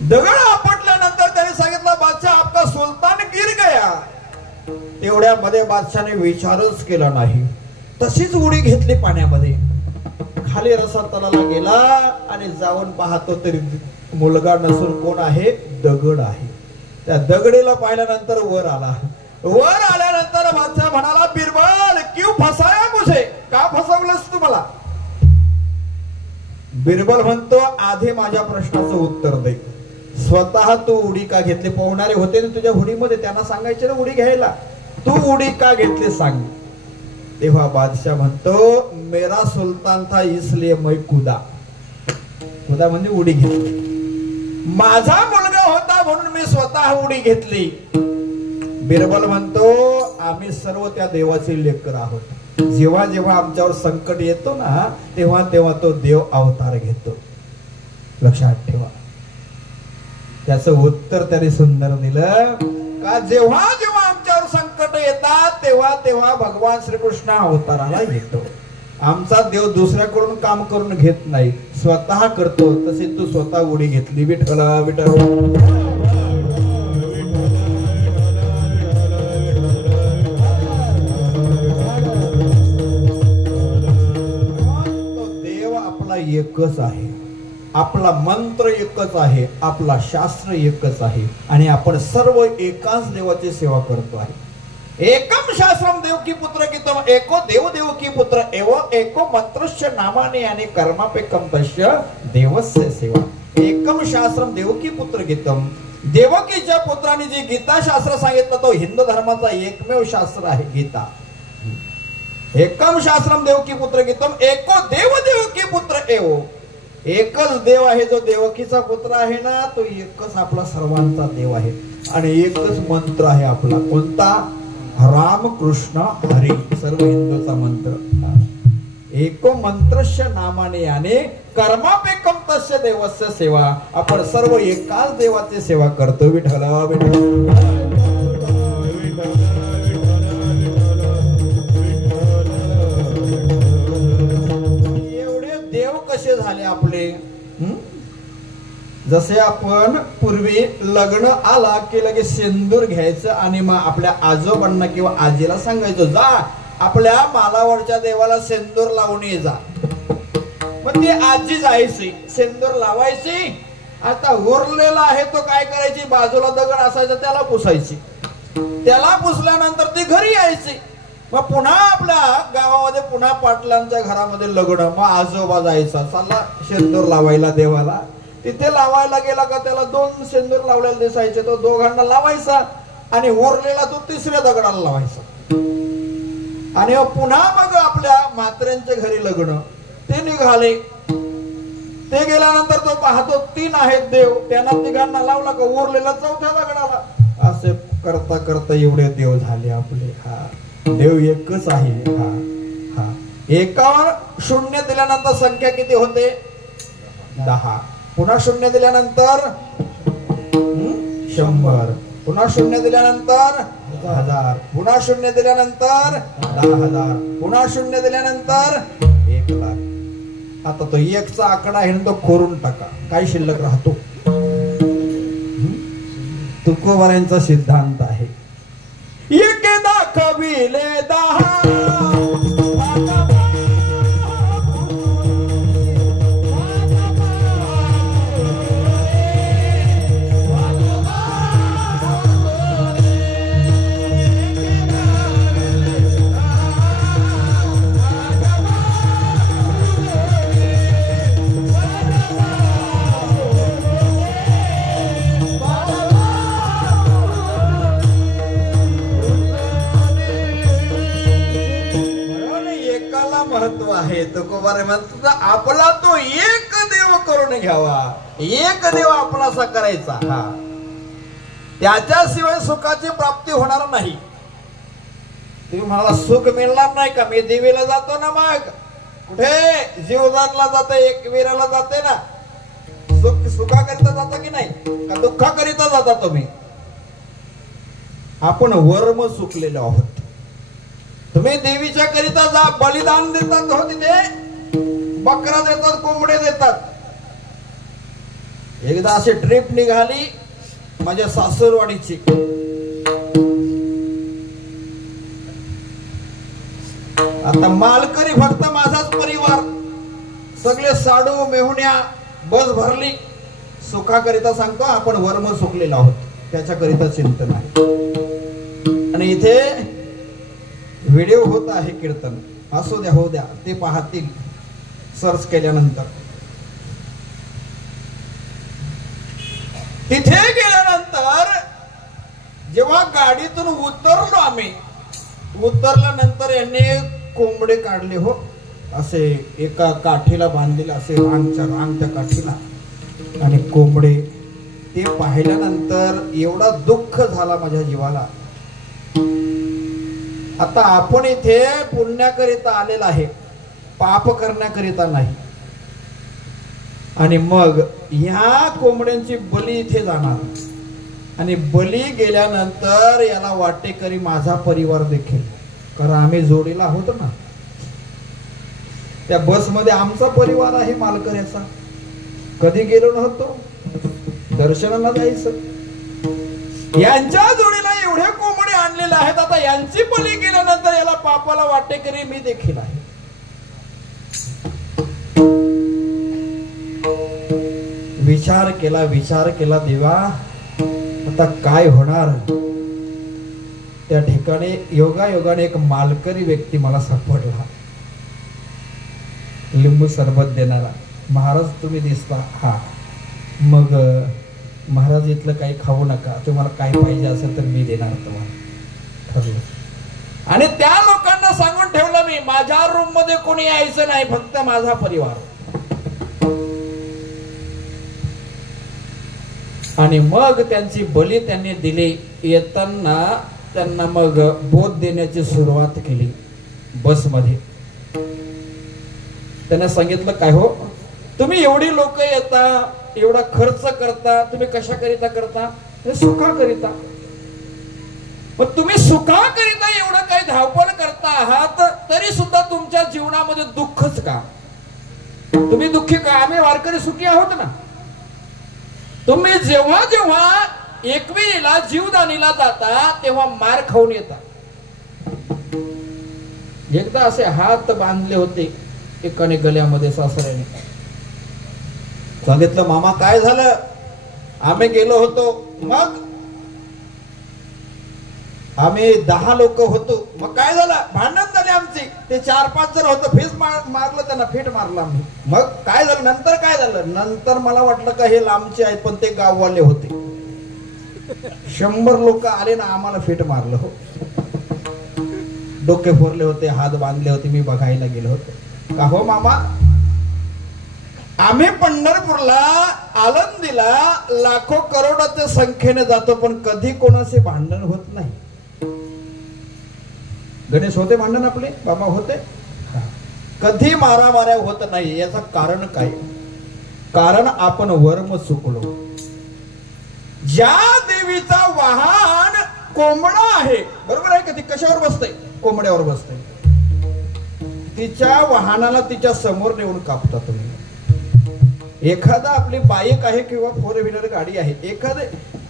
दगड आपटल्यानंतर त्याने सांगितलं, बादशाह आपका सुलतान गिर गया. तेवढ्यामध्ये बादशाहने विचारच केला नाही, तशीच उडी घेतली पाण्यामध्ये. खाली रसा तलाला गेला आणि जाऊन पाहतो तरी मुलगा नसून कोण आहे, दगड आहे. त्या दगडीला पाहिल्यानंतर वर आला. वर आल्यानंतर बादशाह म्हणाला, बिरबल क्यों फसाया मुझे. का फसवलंस तू मला. बिरबल म्हणतो, आधी माझ्या प्रश्नाचं उत्तर दे. स्वतः तू उडी का घेतली. पोहणारे होते ना तुझ्या होडीमध्ये, त्यांना सांगायचे ना उडी घ्यायला. तू उडी का घेतली सांग. तेव्हा बादशाह म्हणतो, मेरा सुलतान था इसलिए मैं कूदा. कूदा म्हणजे उडी घेतली. माझा मुलगा होता म्हणून मी स्वतः उडी घेतली. बिरबल म्हणतो, आम्ही सर्व त्या देवाचे लेकर आहोत. जेव्हा जेव्हा आमच्यावर संकट येतो ना, तेव्हा तेव्हा तो देव अवतार घेतो. लक्षात ठेवा. त्याचं उत्तर त्याने सुंदर दिलं का, जेव्हा जेव्हा आमच्यावर संकट येतात तेव्हा तेव्हा भगवान श्रीकृष्ण अवताराला येतो. आमचा देव दुसऱ्याकडून काम करून घेत नाही, स्वतः करतो. तसे तू स्वतः उडी घेतली. विठ्ठल विठ्ठल. एकच आहे, आपला मंत्र एकच आहे, आपला शास्त्र एकच आहे आणि आपण सर्व एकाच देवाची सेवा करतो आहे. एकम शास्त्रम देवकी पुत्र गीतम एको देव देवकी पुत्र एव एको मंत्रस्य नामाने आणि कर्मापेकम तस्य देवस्य सेवा. एकम शास्त्रम देवकी पुत्र गीतम. देवकीच्या पुत्राने जे गीता शास्त्र सांगितलं तो हिंदू धर्माचा एकमेव शास्त्र आहे गीता. एकम शास्त्रम देवकी पुत्र गीतम एको देव देवकी पुत्र एव. एकच देव आहे जो देवकीचा पुत्र आहे ना, तो एकच आपला सर्वांचा देव आहे. आणि एकच मंत्र आहे आपला, कोणता, राम कृष्ण हरी, सर्व हिंदूचा मंत्र. एको मंत्रस्य नामाने याने कर्मापेकम तस्य देवस्य सेवा. आपण सर्व एकाच देवाची सेवा करतो. विठ्ठल विठ्ठल. झाले आपले. जसे आपण पूर्वी लग्न आला की लगेच शेंदूर घ्यायचं आणि मग आपल्या आजोबांना किंवा आजीला सांगायचं, जा आपल्या मालावरच्या देवाला शेंदूर लावून ये जा. मग ती आजी जायची, शेंदूर लावायची. आता उरलेला आहे तो काय करायची, बाजूला दगड असायचा त्याला पुसायची. त्याला पुसल्यानंतर ती घरी यायची. मग पुन्हा आपल्या गावामध्ये पुन्हा पाटलांच्या घरामध्ये लग्न. मग आजोबा जायचा, चालला शेंदूर लावायला देवाला. तिथे लावायला गेला का त्याला 2 शेंदूर लावलेले दिसायचे. तो दोघांना लावायचा आणि उरलेला तो तिसऱ्या दगडाला लावायचा. आणि पुन्हा मग आपल्या म्हात्र्यांच्या घरी लग्न. ते निघाले. ते गेल्यानंतर तो पाहतो 3 आहेत देव. त्यांना तिघांना लावला का उरलेला 4थ्या दगडाला. असे करता करता एवढे देव झाले आपले. हा देव एकच आहे. हा हा एकावर 0 दिल्यानंतर संख्या किती होते, 10. पुन्हा 0 दिल्यानंतर 100. पुन्हा 0 दिल्यानंतर 1000. पुन्हा 0 दिल्यानंतर 10,000. पुन्हा 0 दिल्यानंतर 1,00,000. आता तो 1चा आकडा आहे तो खोरून टाका, काय शिल्लक राहतो. तुकोबारांचा सिद्धांत आहे, एक दाखविले 10. महत्व आहे. तुकोबारे म्हणतात आपला तो एक देव करून घ्यावा, एक देव आपलासा करायचा. हा त्याच्याशिवाय सुखाची प्राप्ती होणार नाही. तुम्ही म्हणाला सुख मिळणार नाही का, मी देवीला जातो ना, मग कुठे जीवदानला जाते, एकविराला जाते ना. सुखाकरिता जाता की नाही, का दुःखाकरिता जाता तुम्ही. आपण वर्म सुखलेलो आहोत. तुम्ही देवीच्या करिता जा, बलिदान देतात हो, तिथे बकरा देतात, कोंबडे देतात. एकदा अशी ट्रिप निघाली माझ्या सासूरवाडीची. आता मालकरी फक्त माझाच परिवार, सगळे साडू मेहुण्या, बस भरली. सुखाकरिता सांगतो आपण वर्म सुखलेलो आहोत, त्याच्याकरिता चिंतन आहे. आणि इथे व्हिडिओ होत आहे कीर्तन, असू द्या, हो द्या, ते पाहतील सर्च केल्यानंतर. तिथे गेल्यानंतर जेव्हा गाडीतून उतरलो आम्ही, उतरल्यानंतर यांनी कोंबडे काढले हो, असे एका काठीला बांधलेले, असे रांग त्या काठीला, आणि कोंबडे ते पाहिल्यानंतर एवढा दुःख झाला माझ्या जीवाला. आता आपण इथे पुण्याकरिता आलेला आहे, पाप करण्याकरिता नाही. आणि मग ह्या कोंबड्यांची बली इथे जाणार, आणि बली गेल्यानंतर याला वाटेकरी माझा परिवार देखील, कारण आम्ही जोडीला आहोत ना. त्या बसमध्ये आमचा परिवार आहे मालकऱ्याचा. कधी गेलो नव्हतो, दर्शनाला जायचं. यांच्या जोडीला एवढे कोंबडे आणलेले आहेत. आता यांची बली गेल्यानंतर याला पापाला वाटेकरी मी देखील आहे. विचार केला देवा, आता काय होणार. त्या ठिकाणी योगायोगाने एक मालकरी व्यक्ती मला सापडला, लिंबू सरबत देणारा. महाराज तुम्ही दिसता. हा मग महाराज इथलं काही खाऊ नका, तुम्हाला काय पाहिजे असेल तर मी देणार तुम्हाला, ठरलं. आणि त्या लोकांना सांगून ठेवलं मी, माझ्या रूम मध्ये कोणी यायचं नाही, फक्त माझा परिवार. आणि मग त्यांची बली त्यांनी दिली. येताना त्यांना मग बोध देण्याची सुरुवात केली बसमध्ये. त्यांना सांगितलं, काय हो तुम्ही एवढी लोक येता, एवढा खर्च करता, तुम्ही कशाकरिता करता, सुखाकरिता. मग तुम्ही सुखाकरिता एवढं काही धावपळ करता आहात, तरी सुद्धा तुमच्या जीवनामध्ये दुःखच का. तुम्ही दुःखी का? आम्ही वारकरी सुखी आहोत ना. तुम्ही जेव्हा जेव्हा एकविरीला जीवदानीला जाता तेव्हा मार खाऊन येता. एकदा असे हात बांधले होते एकाने गल्यामध्ये सासऱ्याने. सांगितलं मामा काय झालं? आम्ही गेलो होतो. मग आम्ही 10 लोक होतो. मग काय झालं? भांडण झाले आमची. ते 4-5 जण होतं. फेस मारलं त्यांना, फेट मारला आम्ही. मग काय झालं? नंतर काय झालं? नंतर मला वाटलं का हे लांबचे आहेत, पण ते गाववाले होते. 100 लोक आले ना, आम्हाला फेट मारलं. हो, डोके फोरले होते, हात बांधले होते. मी बघायला गेलो होतो. का हो मामा, आम्ही पंढरपूरला आळंदीला लाखो करोडाच्या संख्येने जातो, पण कधी कोणाचे भांडण होत नाही. गणेश होते भांडण आपले, बाबा होते, कधी मारामाऱ्या होत नाही. याचं कारण काय? कारण आपण वर्म चुकलो. ज्या देवीचा वाहन कोंबडा आहे, बरोबर आहे का? ती कशावर बसते? कोंबड्यावर बसते. तिच्या वाहनाला तिच्या समोर नेऊन कापता तुम्ही. एखादा आपली बाईक आहे किंवा 4 व्हीलर गाडी आहे, एखाद्या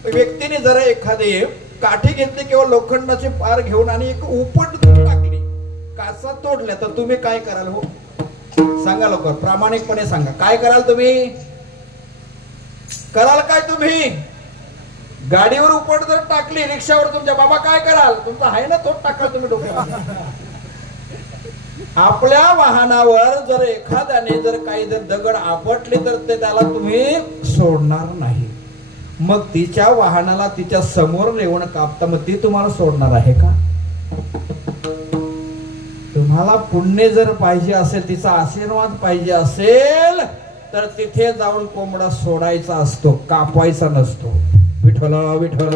व्यक्तीने जरा एखादे काठी घेतली किंवा लोखंडाचे पार घेऊन आणि एक उपट टाकली, काचा तोडल्या, तर तुम्ही काय कराल? हो सांगा लवकर, प्रामाणिकपणे सांगा. काय कराल तुम्ही? कराल काय तुम्ही? गाडीवर उपट जर टाकली, रिक्षावर तुमच्या, बाबा काय कराल? तुमचा आहे ना तोच टाकाल तुम्ही डोक्यावर. आपल्या वाहनावर जर एखाद्याने जर काही जर दगड आपटले तर ते त्याला तुम्ही सोडणार नाही. मग तिच्या वाहनाला तिच्या समोर नेऊन कापता, मग ती तुम्हाला सोडणार आहे का? तुम्हाला पुण्य जर पाहिजे असेल, तिचा आशीर्वाद पाहिजे असेल, तर तिथे जाऊन कोंबडा सोडायचा असतो, कापायचा नसतो. विठ्ठल विठ्ठल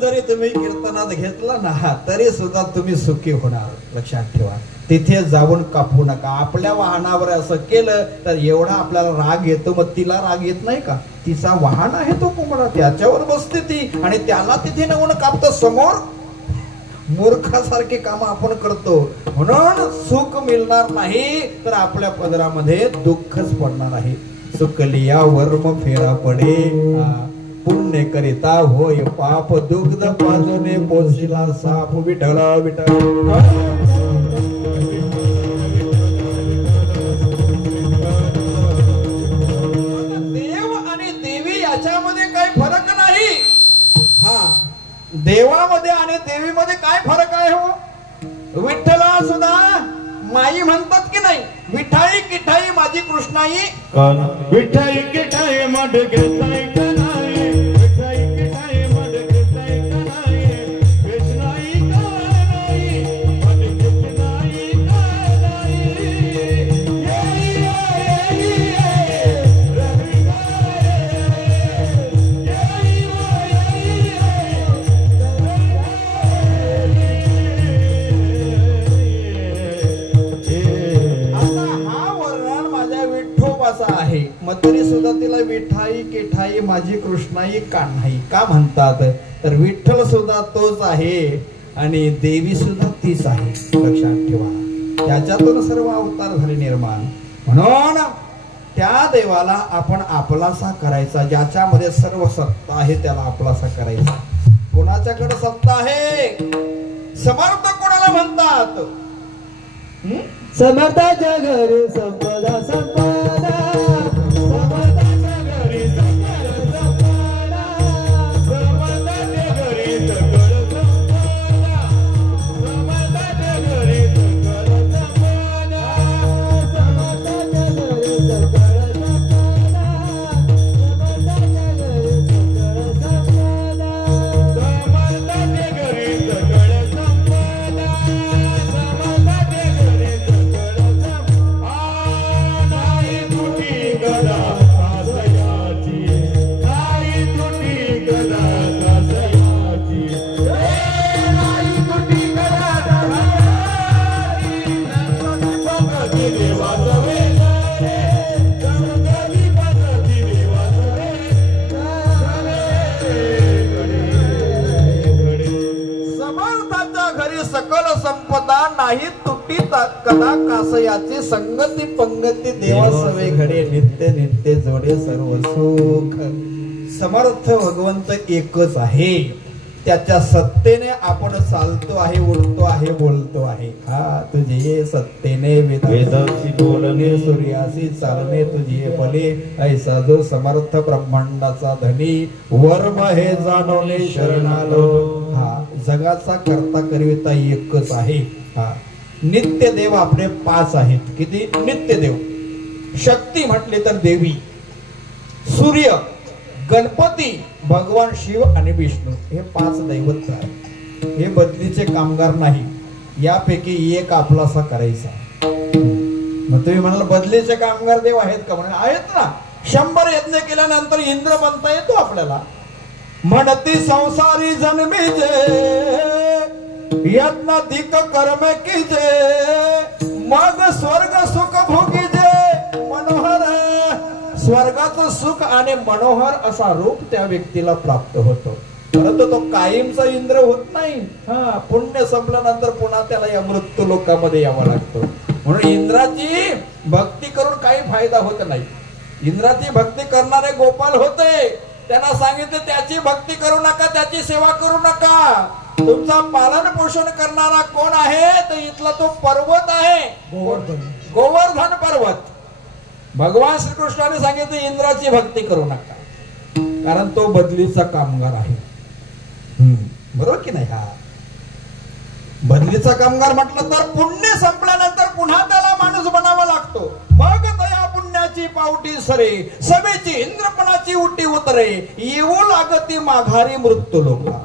जरी तुम्ही कीर्तनात घेतला ना, तरी सुद्धा तुम्ही सुखी होणार. लक्षात ठेवा. तिथे जाऊन कापू नका. आपल्या वाहनावर असं केलं तर एवढा आपल्याला राग येतो. मग तिला राग येत नाही का? तिचा वाहन आहे तो कोंबडा, त्याच्यावर बसते ती आणि त्याला तिथे नेऊन कापतो समोर. मूर्खासारखे काम आपण करतो, म्हणून सुख मिळणार नाही, तर आपल्या पदरामध्ये दुःखच पडणार आहे. सुकलिया वर्म फेरा पडे, पुण्य करिता होय पाप, दुग्ध पाजूने पोषिला साप. विठ्ठल विठ्ठल. देव आणि देवी याच्यामध्ये काही फरक नाही. हा, देवामध्ये आणि देवीमध्ये काय फरक आहे? हो, विठ्ठला सुद्धा माई म्हणतात की नाही? विठाई किठाई माझी कृष्णाई, विठाई किठाई मड घेताय का नाही? विठाई किठाई मड घेताय का नाही? कृष्णाई का नाही? मड घेताय का नाही? आहे. मग तरी सुद्धा तिला विठाई केठाई माझी कृष्णाई कान्हाई का म्हणतात? तर विठ्ठल सुद्धा तोच आहे आणि देवी सुद्धा तीच आहे. लक्षात ठेवा. त्याच्यातून सर्व अवतार झाले निर्माण. म्हणून त्या देवाला आपण आपलासा करायचा. ज्याच्यामध्ये सर्व सत्ता आहे त्याला आपलासा करायचा. कोणाच्याकडे सत्ता आहे? समर्थ कोणाला म्हणतात? समर्थाच्या घरी संपदा संपदा, समर्थाच्या घरी संपदा संपदा, समर्थाच्या घरी सकळ संपदा, समर्थाच्या घरी सकळ संपदा, समर्थाच्या घरी सकळ संपदा, समर्थाच्या घरी सकळ संपदा, समर्थाच्या घरी सकळ संपदा, समर्थाच्या घरी सकळ संपदा. सकल संपदा नाही तुटी कदा कासयाची संगती पंगती देवा सवे घडे नित्य नित्य जोडे सर्व सुख. समर्थ भगवंत एकच आहे. त्याच्या सत्तेने आपण चालतो आहे, उडतो आहे, बोलतो आहे. हा तुझे सत्तेने वेदासी बोलणे सूर्यासी चालणे तुझे भले. ऐसा जो समर्थ ब्रह्मांडाचा धनी वर्म हे जाणवले शरणालो. हा जगाचा करता करविता एकच आहे. हा नित्य देव आपले 5 आहेत. किती नित्य देव? शक्ती म्हटले तर देवी, सूर्य, गणपती, भगवान शिव आणि विष्णू हे 5 दैवत आहेत. हे बदलीचे कामगार नाही. यापैकी एक आपलासा करायचा. मग तुम्ही म्हणाल बदलीचे कामगार देव आहेत का? म्हणून आहेत ना. 100 यज्ञ केल्यानंतर इंद्र बनता येतो आपल्याला. म्हणती संसारी जन्मी जे यज्ञ अधिक कर्म कीजे मग स्वर्ग सुख भोगी जे मनोहर. स्वर्गाचं सुख आणि मनोहर असा रूप त्या व्यक्तीला प्राप्त होतो. परंतु तो कायमचा इंद्र होत नाही. हा पुण्य संपल्यानंतर पुन्हा त्याला या मृत्यू लोकामध्ये यावं लागतं. म्हणून इंद्राची भक्ती करून काही फायदा होत नाही. इंद्राची भक्ती करणारे गोपाल होते. त्यांना सांगितले त्याची भक्ती करू नका, त्याची सेवा करू नका. तुमचा पालन पोषण करणारा कोण आहे? तर इथला तो पर्वत आहे, गोवर्धन पर्वत. भगवान श्रीकृष्णाने सांगितले इंद्राची भक्ती करू नका, कारण तो बदलीचा कामगार आहे. बरोबर की नाही? हा बदलीचा कामगार म्हटलं तर पुण्य संपल्यानंतर पुन्हा त्याला माणूस बनावा लागतो. मग तया पुण्याची पावटी सरे सभेची इंद्रपणाची उटी उतरे येऊ लागती माघारी मृत्यू लोका.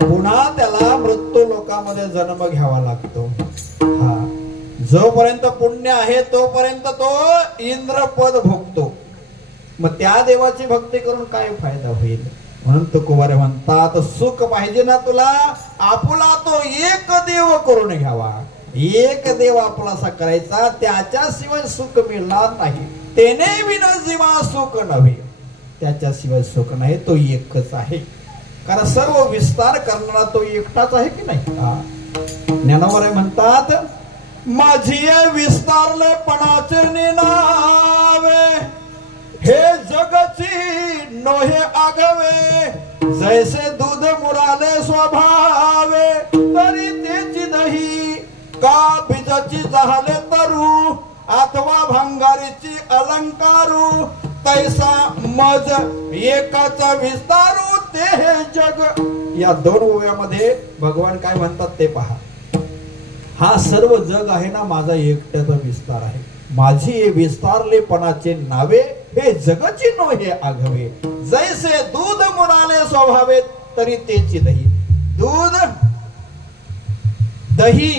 पुन्हा त्याला मृत्यू लोकामध्ये जन्म घ्यावा लागतो. हा जोपर्यंत पुण्य आहे तोपर्यंत तो इंद्रपद भोगतो. मग त्या देवाची भक्ती करून काय फायदा होईल? म्हणून तुकोबारे म्हणतात सुख पाहिजे ना तुला, आपुला तो एक देव करून घ्यावा. एक देव आपलासा करायचा, त्याच्याशिवाय सुख मिळणार नाही. तेने विना जीवा सुख नव्हे. त्याच्याशिवाय सुख नाही, तो एकच आहे. कारण सर्व विस्तार करणारा तो एकटाच आहे की नाही? ज्ञानोबा म्हणतात माझी विस्तारलेपणाचे नावे हे जगची नोहे आगवे. जैसे दूध मुराले स्वभावे तरी तेची दही का बीजाची झाले तरू अथवा भंगारीची अलंकारू. तैसा मज एकाचा विस्तारू ते हे जग. या 2 ओव्यामध्ये भगवान काय म्हणतात ते पहा. हा सर्व जग आहे ना माझा एकट्याचा विस्तार आहे. माझी हे विस्तारलेपणाचे नावे हे जगाची नोहे आघवे. जैसे दूध मुराले स्वभावे तरी तेची दही. दूध दही,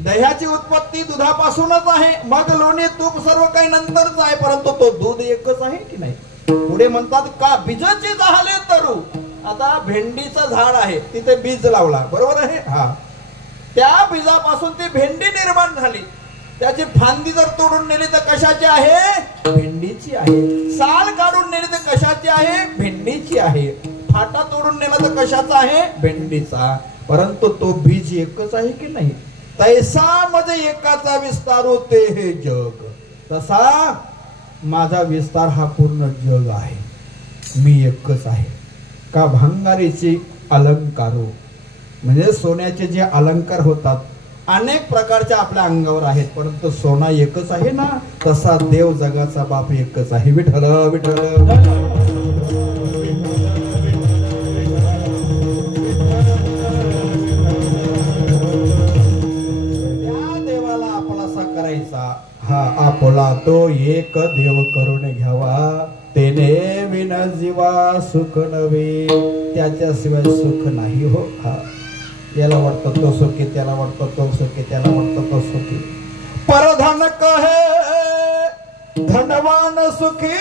दह्याची उत्पत्ती दुधापासूनच आहे. मग लोणी तूप सर्व काही नंतरच आहे, परंतु तो दूध एकच आहे की नाही? पुढे म्हणतात का बीजाची झाले तरू. आता भेंडीचं झाड आहे, तिथे बीज लावला, बरोबर आहे? हा त्या बीजापासून ती भेंडी निर्माण झाली. त्याची फांदी जर तोडून नेली तर कशाची आहे? भेंडीची आहे. साल काढून नेली तर कशाची आहे? भेंडीची आहे. फाटा तोडून नेला तर कशाचा आहे? भेंडीचा. परंतु तो बीज एकच आहे की नाही? तैसा म्हणजे एकाचा विस्तार होते हे जग. तसा माझा विस्तार हा पूर्ण जग आहे. मी एकच आहे. का भंगारीची अलंकारो म्हणजे सोन्याचे जे अलंकार होतात अनेक प्रकारच्या आपल्या अंगावर आहेत, परंतु सोना एकच आहे ना. तसा देव जगाचा बाप एकच आहे. विठ्ठल विठ्ठल. त्या देवाला आपलासा करायचा. हा आपला तो एक देव करून घ्यावा. तेने विन जीवा सुख नव्हे. त्याच्याशिवाय सुख नाही हो. हा याला वाटतं तो सुखी, त्याला वाटतं तो सुखी, त्याला वाटतं तो सुखी. परधन कहे धनवान सुखी,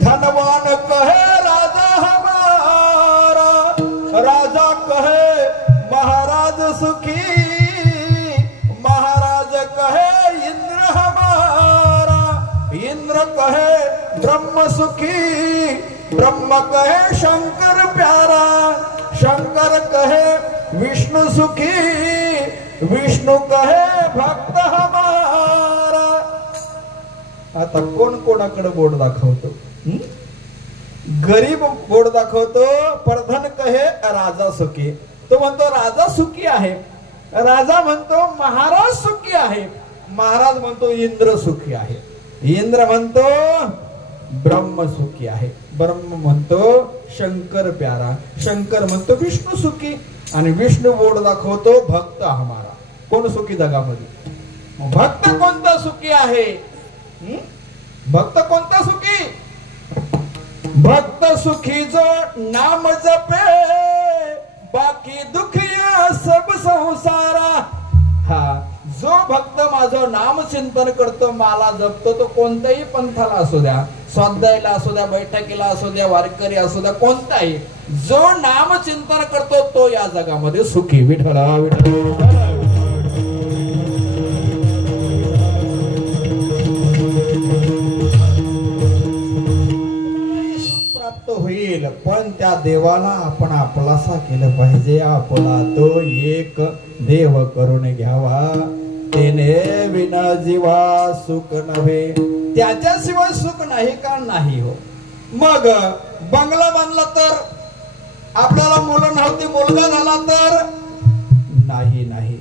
धनवान कहे राजा हमारा, राजा कहे महाराज सुखी, महाराज कहे इंद्र हमारा, इंद्र कहे ब्रह्म सुखी, ब्रह्म कहे शंकर प्यारा, शंकर कहे विष्णु सुखी विष्णु कहे भक्त हमारा. आता कोण कोणाकडे बोट दाखवतो? गरीब बोट दाखवतो. प्रधान कहे राजा सुखी. तो म्हणतो राजा सुखी आहे. राजा म्हणतो महाराज सुखी आहे. महाराज म्हणतो इंद्र सुखी आहे. इंद्र म्हणतो ब्रह्म सुखी आहे. ब्रह्म म्हणतो शंकर प्यारा. शंकर म्हणतो विष्णू सुखी. आणि विष्णू बोट दाखवतो भक्त हमारा. कोण सुखी जगामध्ये? भक्त कोणता सुखी आहे? भक्त कोणता सुखी? भक्त सुखी जो नाम जपे बाकी दुखिया सब संसारा. हा जो भक्त माझं नाम चिंतन करतो, मला जपतो, तो कोणत्याही पंथाला असू द्या, स्वाध्यायाला असू द्या, बैठकीला असू द्या, वारकरी असू द्या, कोणताही जो नाम चिंतन करतो तो या जगामध्ये सुखी. विठ्ठला विठ्ठला होईल. पण त्या देवाला आपण आपलासा केलं पाहिजे. आपला तो एक देव करून घ्यावा. तेने विना जीवा सुख नव्हे. त्याच्याशिवाय सुख नाही का? नाही हो. मग बंगला बांधला तर आपल्याला मुलं नव्हती, मुलगा झाला तर नाही. नाही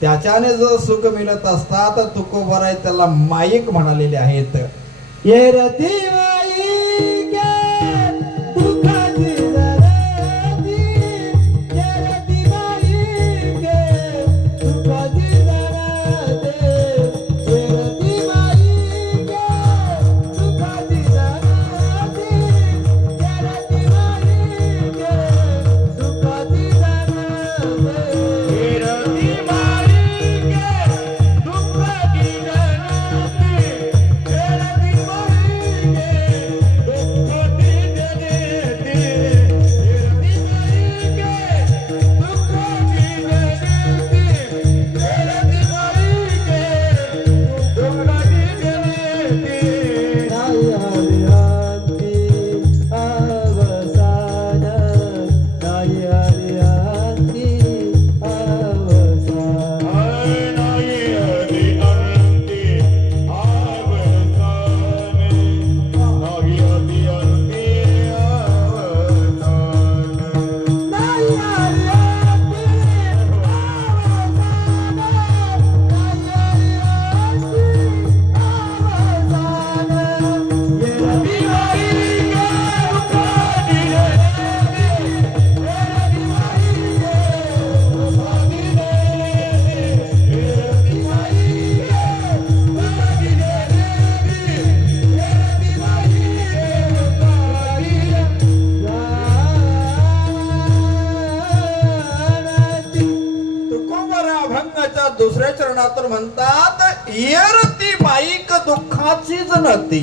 त्याच्याने जर सुख मिळत असता तर तुकोबराय त्याला माईक म्हणालेले आहेत. ये रती माई दुसऱ्या चरणात म्हणतात येरती माईक दुःखाची जनती.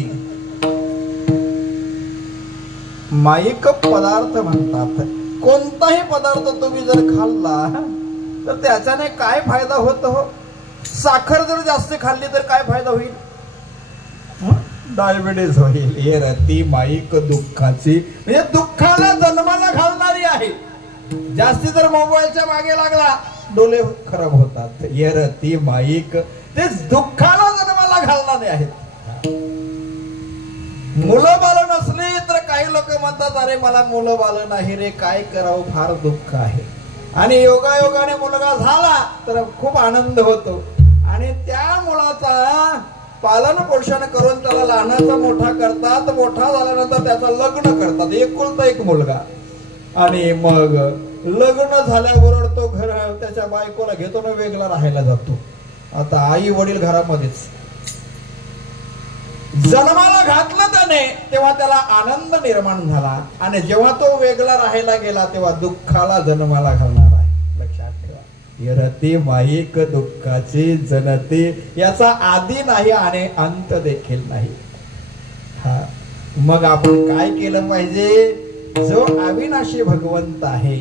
माईक पदार्थ म्हणतात. कोणताही पदार्थ तुम्ही जर खाल्ला तर त्याच्याने काय फायदा होतो? साखर जर जास्त खाल्ली तर काय फायदा होईल? डायबिटीज होईल. येरती माईक दुःखाची म्हणजे दुःखाला जन्माला घालणारी आहे. जास्ती जर मोबाईलच्या मागे लागला डोले खराब होतात. येरती माईक ते दुःखाला जन्माला घालणारे आहेत. मुलं बाळ नसली तर काही लोक म्हणतात अरे मला मुलं बाळ नाही रे, काय करावं, फार दुःख आहे. आणि योगायोगाने मुलगा झाला तर खूप आनंद होतो. आणि त्या मुलाचा पालन पोषण करून त्याला लहानाचा मोठा करतात. मोठा झाल्यानंतर त्याचं लग्न करतात. एकुलता एक मुलगा. आणि मग लग्न झाल्याबरोबर तो घर त्याच्या बायकोला घेतो ना वेगळा राहायला जातो. आता आई वडील घरामध्येच. जन्माला घातलं त्याने तेव्हा त्याला आनंद निर्माण झाला. आणि जेव्हा तो वेगळा राहायला गेला तेव्हा दुःखाला जन्माला घालणार आहे. लक्षात ठेवा. येरती माईक दुःखाची जनते. याचा आदी नाही आणि अंत देखील नाही. हा मग आपण काय केलं पाहिजे? जो अविनाशी भगवंत आहे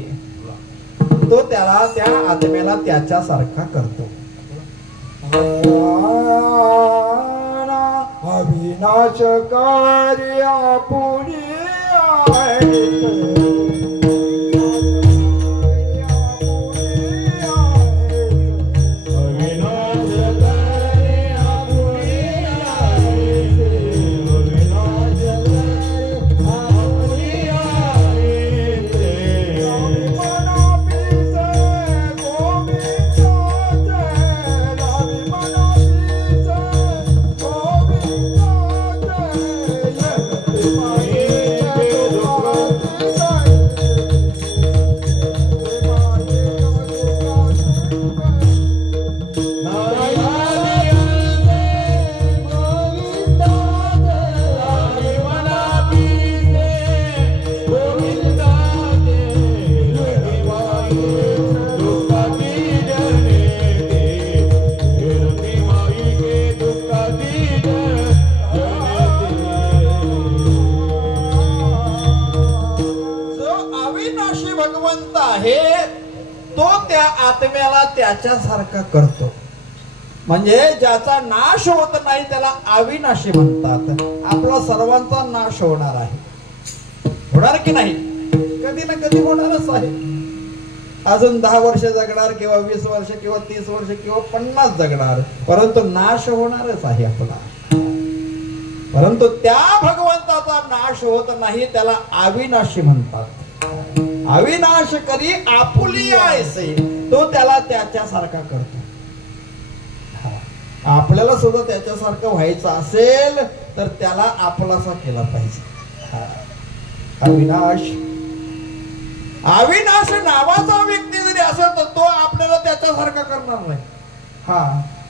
तो त्याला त्या आत्म्याला त्याच्यासारखा करतो. अविनाशकारी आपुनी आत्म्याला त्याच्यासारखा करतो. म्हणजे ज्याचा नाश होत नाही त्याला अविनाशी म्हणतात. आपला सर्वांचा नाश होणार आहे, होणार की नाही? कधी ना कधी होणारच आहे. अजून 10 वर्ष जगणार किंवा 20 वर्ष किंवा 30 वर्ष किंवा 50 जगणार, परंतु नाश होणारच आहे आपला. परंतु त्या भगवंताचा नाश होत नाही त्याला अविनाशी म्हणतात. अविनाश करी आपुलिया ऐसे, तो त्याला त्याच्यासारखा करतो. आपल्याला सुद्धा त्याच्यासारखं व्हायचं असेल तर त्याला आपलासा केला पाहिजे. अविनाश, अविनाश नावाचा व्यक्ती जरी असेल तर तो आपल्याला त्याच्यासारखा करणार नाही.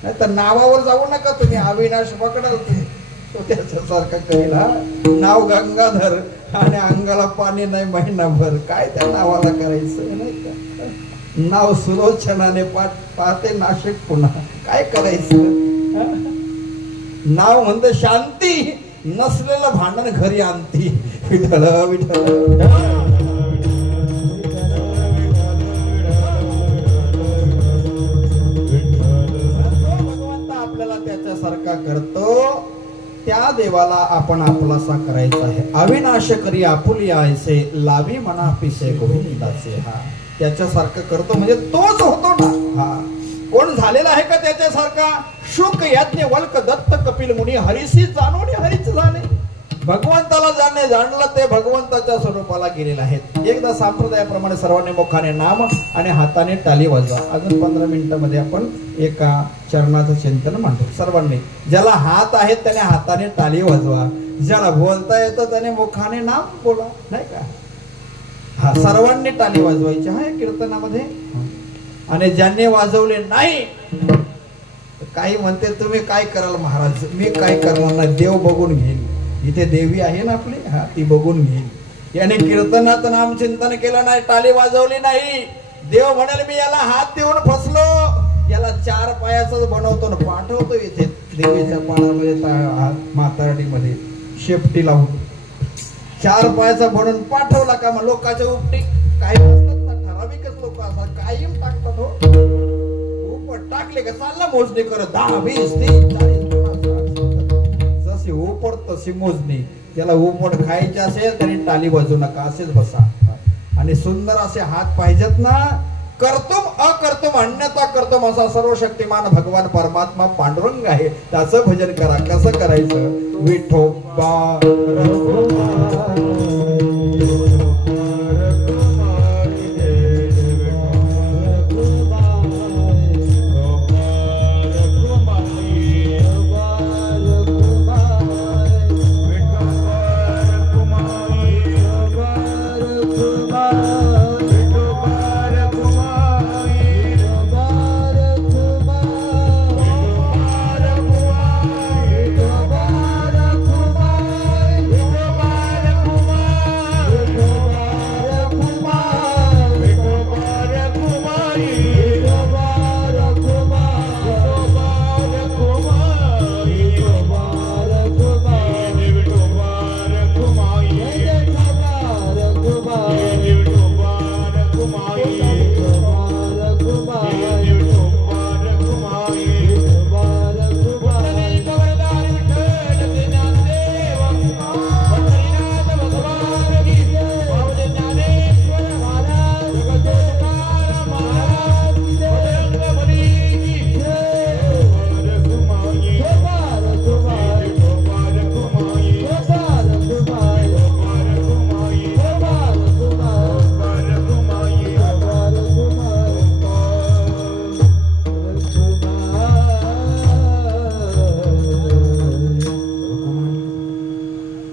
नाही तर नावावर जाऊ नका तुम्ही, अविनाश पकडाल तुम्ही, तो त्याच्यासारखा करेल. नाव गंगाधर आणि अंगाला पाणी नाही महिनाभर, काय त्या नावाला करायचं नाही का? नाव सुलोचनाने पाहते नाशिक पुन्हा, काय करायचं? नाव म्हणते शांती, नसलेलं भांडण घरी आणती. विठ्ठल विठ्ठल. भगवंत आपल्याला त्याच्यासारखा करतो, त्या देवाला आपण आपलासा करायचा आहे. अविनाश करी आपुलिया ऐसे, लावी मना पिसे गोविंदाचे. त्याच्यासारखं करतो म्हणजे तोच होतो ना. कोण झालेला आहे का त्याच्यासारखा? शुक यज्ञ वल्क दत्त कपिल मुनी, हरीशी जाणून हरीच झाले. भगवंताला जाणलं ते भगवंताच्या स्वरूपाला गेलेले आहेत. एकदा संप्रदायाप्रमाणे सर्वांनी मुखाने नाम आणि हाताने टाळी वाजवा. अजून 15 मिनिटांमध्ये आपण एका चरणाचं चिंतन मांडू. सर्वांनी, ज्याला हात आहेत त्याने हाताने टाळी वाजवा, ज्याला बोलता येतं त्याने मुखाने नाम बोला, नाही का? सर्वांनी टाळी वाजवायची आहे कीर्तनामध्ये. आणि ज्यांनी वाजवले नाही, काही म्हणते तुम्ही काय कराल महाराज? मी काय करणार नाही, देव बघून घेईल. इथे देवी आहे ना आपली, ती बघून घेईल. याने कीर्तनाचं नाम चिंतन केलं नाही, टाळी वाजवली नाही, देव म्हणेल मी याला हात देऊन फसलो, याला 4 पायाच बनवतो ना पाठवतो इथे देवीच्या पाण्यामध्ये, म्हातारडीमध्ये शेपटी लावून 4 पायाचा बनवून पाठवला का? मग लोकांच्या उपटी काही असतात ना, ठराविकच लोक असतात, कायम टाकतात. हो, उपट टाकले का चालला मोजणी करत 10, 20, 30, 40, जशी उपट तशी मोजणी. ज्याला उपट खायचे असेल त्याने टाळी वाजवू नका, असेच बसा. आणि सुंदर असे हात पाहिजेत ना. कर्तुम अकर्तुम अन्यथा कर्तुम असा सर्वशक्तिमान भगवान परमात्मा पांडुरंग आहे, त्याचं भजन करा. कसं करायचं? विठोबा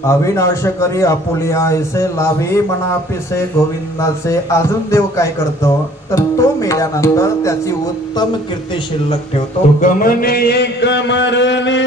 अविनाश करी आपुलिया ऐसे, लावी मना पिसे गोविंदाचे. अजून देव काय करतो तर तो मेल्यानंतर त्याची उत्तम कीर्ती शिल्लक ठेवतो. कमने एक मरणे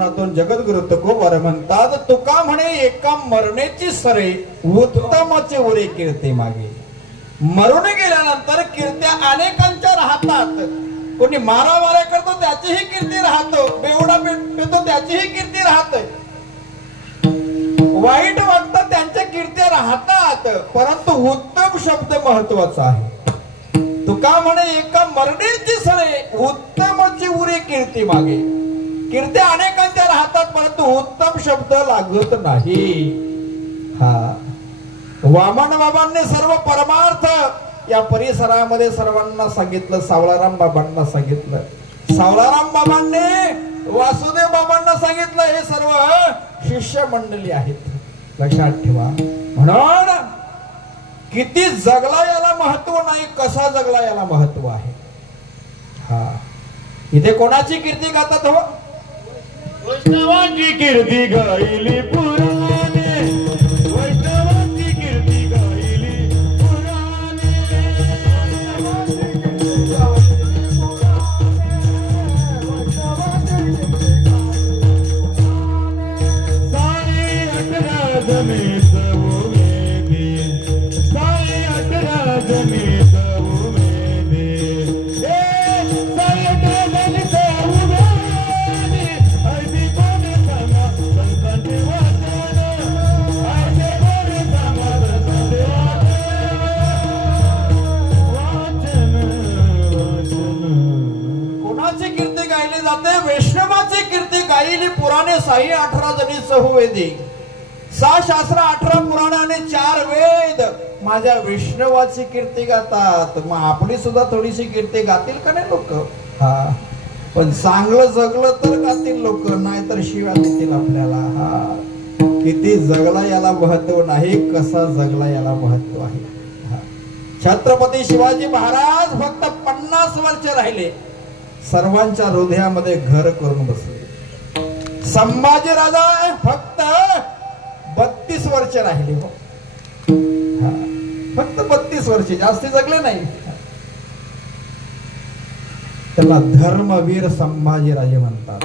चरणातून जगद्गुरु तुकोबर म्हणतात, तुका म्हणे एका मरण्याची सरे उत्तमाचे उरे कीर्ती मागे. मरून गेल्यानंतर कीर्त्या अनेकांच्या राहतात. कोणी मारामाऱ्या करतो त्याचीही कीर्ती राहतो, बेवडा पेटतो त्याचीही कीर्ती राहते, वाईट वागतात त्यांच्या कीर्त्या राहतात, परंतु उत्तम शब्द महत्वाचा आहे. तुका म्हणे एका मरण्याची सरे उत्तमाची उरे कीर्ती मागे. कीर्त्या अनेकांच्या राहतात, परंतु उत्तम शब्द लागत नाही. हा वामन बाबांनी सर्व परमार्थ या परिसरामध्ये सर्वांना सांगितलं. सावळाराम बाबांना सांगितलं, सावळाराम बाबांनी वासुदेव बाबांना सांगितलं. हे सर्व शिष्य मंडळी आहेत, लक्षात ठेवा. म्हणून किती जगला याला महत्व नाही, कसा जगला याला महत्व आहे. हा इथे कोणाची कीर्ती गातात हो? वैष्णवांची कीर्ती गायली पुराणे, वैष्णवांची कीर्ती गायली पुराणे. साई 18 जमेत उमेदी, साई 18 जमेत उमेदी. साई 18 जमेत उमेदी, ऐदी कोणी सांगा संतांचे वाचन, ऐदी कोणी सांगा संतांचे वाचन, वाचन. कोणाची कीर्ती गायली जाते? वैष्णवाची कीर्ती गायली पुराणे. साई 18 जणी चहुवेदी, 6 शास्त्र 18 पुराण आणि 4 वेद माझ्या वैष्णवाची कीर्ती गातात. मग आपली सुद्धा थोडीशी कीर्ती गातील का नाही लोक? हा पण चांगलं जगलं तर गातील लोक, नाही तर शिव्या देतील आपल्याला. हा किती जगला याला महत्व नाही, कसा जगला याला महत्व आहे. छत्रपती शिवाजी महाराज फक्त 50 वर्ष राहिले, सर्वांच्या हृदयामध्ये घर करून बसले. संभाजी राजा फक्त 32 वर्ष राहिले हो. फक्त 32 वर्ष, जास्त जगले नाही. त्याला धर्मवीर संभाजीराजे म्हणतात.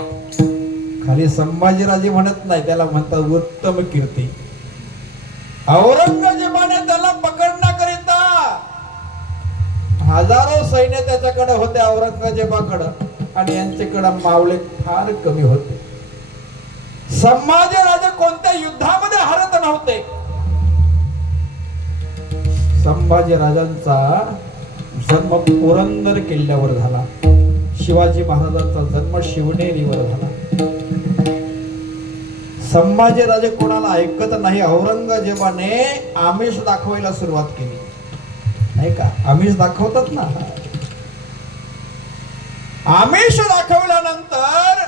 खाली संभाजीराजे म्हणत नाही, त्याला म्हणतात उत्तम कीर्ती. औरंगजेबाने त्याला पकडण्याकरिता हजारो सैन्य त्याच्याकडे होते औरंगजेबाकडे, आणि यांच्याकडे मावळे फार कमी होते. संभाजीराजे कोणत्या युद्धामध्ये हरत नव्हते. संभाजीराजांचा जन्म पुरंदर किल्ल्यावर झाला, शिवाजी महाराजांचा जन्म शिवनेरीवर झाला. संभाजीराजे कोणाला ऐकत नाही. औरंगजेबाने आमिष दाखवायला सुरुवात केली, नाही का? आमिष दाखवतात ना. आमिष दाखवल्यानंतर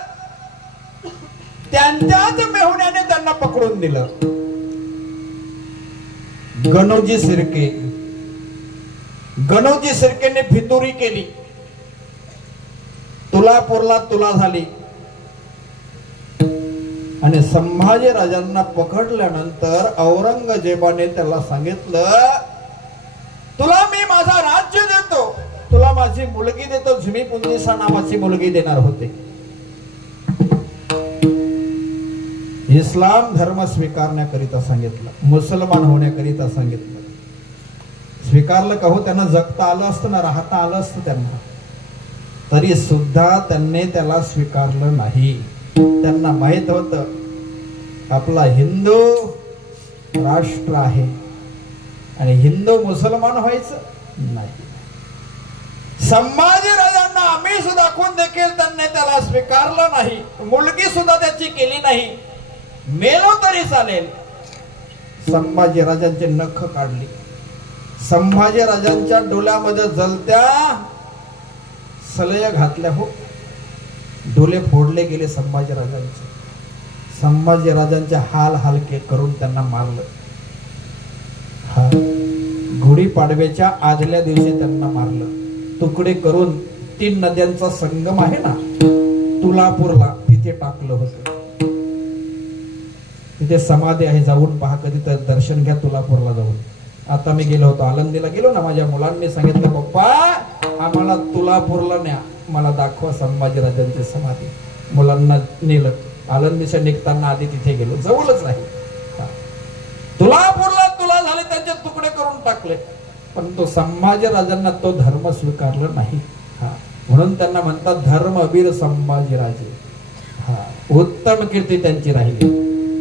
त्यांच्याच मेहुण्याने त्यांना पकडून दिलं. गणोजी शिर्के, गणोजी शिर्केने फितुरी केली, तुलापूरला तुला झाली. आणि संभाजी राजांना पकडल्यानंतर औरंगजेबाने त्याला सांगितलं, तुला मी माझा राज्य देतो, तुला माझी मुलगी देतो. झुमीपुंजिसा नावाची मुलगी देणार होते. इस्लाम धर्म स्वीकारण्याकरिता सांगितलं, मुसलमान होण्याकरिता सांगितलं. स्वीकारलं का हो? त्यांना जगता आलं असतं ना, राहता आलं असतं त्यांना, तरी सुद्धा त्यांनी त्याला स्वीकारलं नाही. त्यांना माहित होत आपला हिंदू राष्ट्र आहे आणि हिंदू मुसलमान व्हायचं नाही. संभाजी राजांना आमिष दाखवून देखील त्यांनी त्याला स्वीकारलं नाही. मुलगी सुद्धा त्याची केली नाही. मेलो तरी चालेल. संभाजी राजांचे नख काढली. संभाजी राजांच्या डोळ्यामध्ये जलत्या सलया घातल्या हो. डोळे फोडले गेले संभाजी राजांचे. संभाजी राजांचे हाल हलके करून त्यांना मारलं. हा गुढीपाडव्याच्या आदल्या दिवशी त्यांना मारलं. तुकडे करून 3 नद्यांचा संगम आहे ना तुलापूरला, तिथे टाकलं होतं. तिथे समाधी आहे, जाऊन पहा, कधी तर दर्शन घ्या तुलापूरला जाऊन. आता मी गेलो होतो, आळंदीला गेलो ना, माझ्या मुलांनी सांगितलं, पप्पा आम्हाला तुलापूरला न्या, मला दाखवा संभाजीराजांची समाधी. मुलांना नेलं. आळंदीच्या निघताना आधी तिथे गेलो, जवळच आहे. तुळापूरला तुला झाले, त्यांचे तुकडे करून टाकले, पण तो संभाजीराजांना तो धर्म स्वीकारला नाही. म्हणून त्यांना म्हणतात धर्मवीर संभाजीराजे. उत्तम कीर्ती त्यांची राहिली.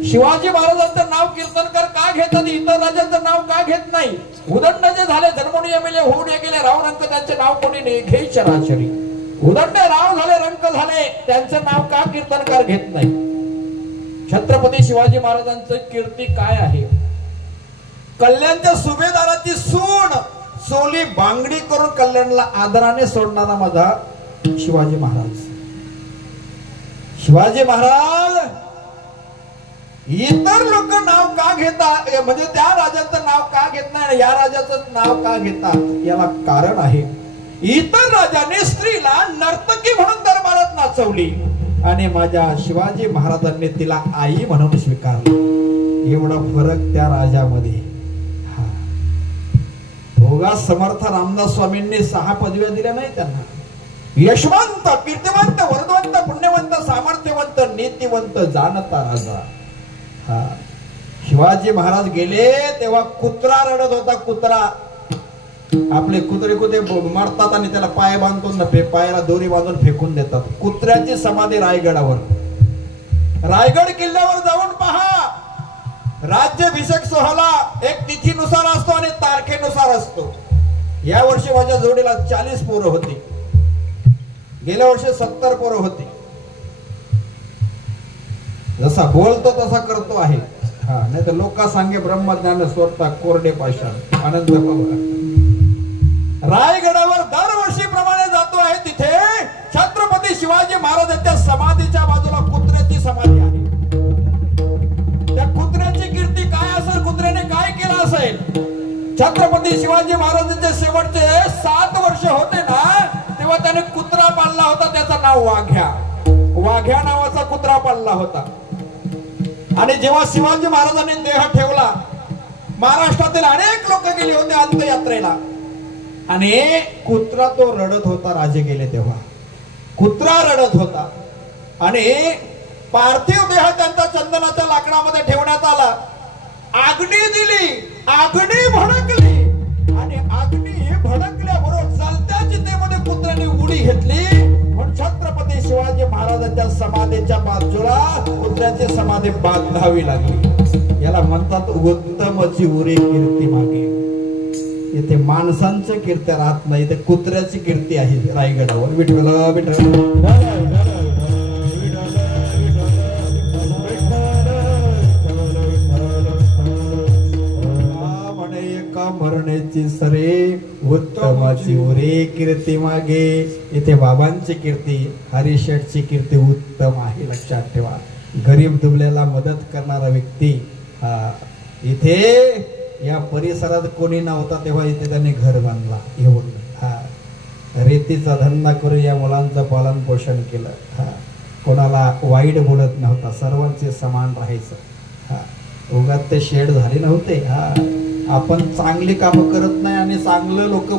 शिवाजी महाराजांचं नाव कीर्तनकर का घेतात, इतर राजांचं नाव का घेत नाही? उदंड जे झाले, धर्मोनी मेले, होऊन गेले, राव रंक, त्यांचे नाव कोणी नाही घे चराचरी. उदंड राव झाले, रंक झाले, त्यांचं नाव का कीर्तनकार घेत नाही? छत्रपती शिवाजी महाराजांचं कीर्ती काय आहे? कल्याणच्या सुभेदाराची सून सोली बांगडी करून कल्याणला आदराने सोडणारा माझा शिवाजी महाराज. शिवाजी महाराज इतर लोक नाव का घेतात, म्हणजे त्या राजाचं नाव का घेत नाही, या राजाचं नाव का घेतात, याला कारण आहे. इतर राजाने स्त्रीला नर्तकी म्हणून दरबारात नाचवली आणि माझ्या शिवाजी महाराजांनी तिला आई म्हणून स्वीकारली. एवढा फरक त्या राजामध्ये. भोगा समर्थ रामदास स्वामींनी 6 पदव्या दिल्या नाही त्यांना. यशवंत, कीर्तिवंत, वर्धवंत, पुण्यवंत, सामर्थ्यवंत, नीतिवंत, जाणता राजा. शिवाजी महाराज गेले तेव्हा कुत्रा रडत होता. कुत्रा, आपले कुत्रे मारतात आणि त्याला पाय बांधून पायाला दोरी बांधून फेकून देतात. कुत्र्याची समाधी रायगडावर, रायगड किल्ल्यावर जाऊन पहा. राज्याभिषेक सोहळा एक तिथीनुसार असतो आणि तारखेनुसार असतो. या वर्षी माझ्या जोडीला 40 पोरं होती, गेल्या वर्षी 70 पोरं होती. जसा बोलतो तसा करतो आहे. नाही तर लोक सांगे ब्रह्मज्ञान स्वतः कोरडे पाषाण. आनंद बाबा रायगडावर दरवर्षी प्रमाणे जातो आहे. तिथे छत्रपती शिवाजी महाराजांच्या समाधीच्या बाजूला कुत्र्याची समाधी आहे. त्या कुत्र्याची कीर्ती काय असेल, कुत्र्याने काय केलं असेल? छत्रपती शिवाजी महाराजांचे शेवटचे 7 वर्ष होते ना, तेव्हा त्याने कुत्रा पाळला होता. त्याचं नाव वाघ्या. वाघ्या नावाचा कुत्रा पाळला होता. आणि जेव्हा शिवाजी महाराजांनी देह ठेवला, महाराष्ट्रातील अनेक लोक गेले होते अंत्ययात्रेला आणि कुत्रा तो रडत होता. राजे गेले तेव्हा कुत्रा रडत होता आणि पार्थिव देह त्यांचा चंदनाच्या लाकडामध्ये ठेवण्यात आला. आग्नी दिली, आग्नी भडकली आणि आग्नी भडकल्याबरोबर चालत्या चितेमध्ये कुत्र्याने उडी घेतली. म्हणून छत्रपती शिवाजी महाराजांच्या समाधीच्या बाजूला कुत्र्याची समाधी बांधावी लागली. याला म्हणतात उत्तमची उरे कीर्ती मागे. इथे माणसांचं कीर्ती राहत नाही, इथे कुत्र्याची कीर्ती आहे रायगडावर. विठ्ठल विठ्ठल मरण्याची सरे उत्तमाची उरे कीर्ती मागे. इथे बाबांची कीर्ती, हरिशेठची कीर्ती उत्तम आहे. लक्षात ठेवा. गरीब दुबल्याला मदत करणारा व्यक्ती. इथे या परिसरात कोणी नव्हता तेव्हा इथे त्यांनी घर बांधला. येऊन रेतीचा धंदा करून या मुलांचं पालन पोषण केलं. कोणाला वाईट बोलत नव्हता, सर्वांचे समान राहायचं. उगाच ते शेड झाले नव्हते. आपण चांगली कामं करत नाही आणि चांगले लोक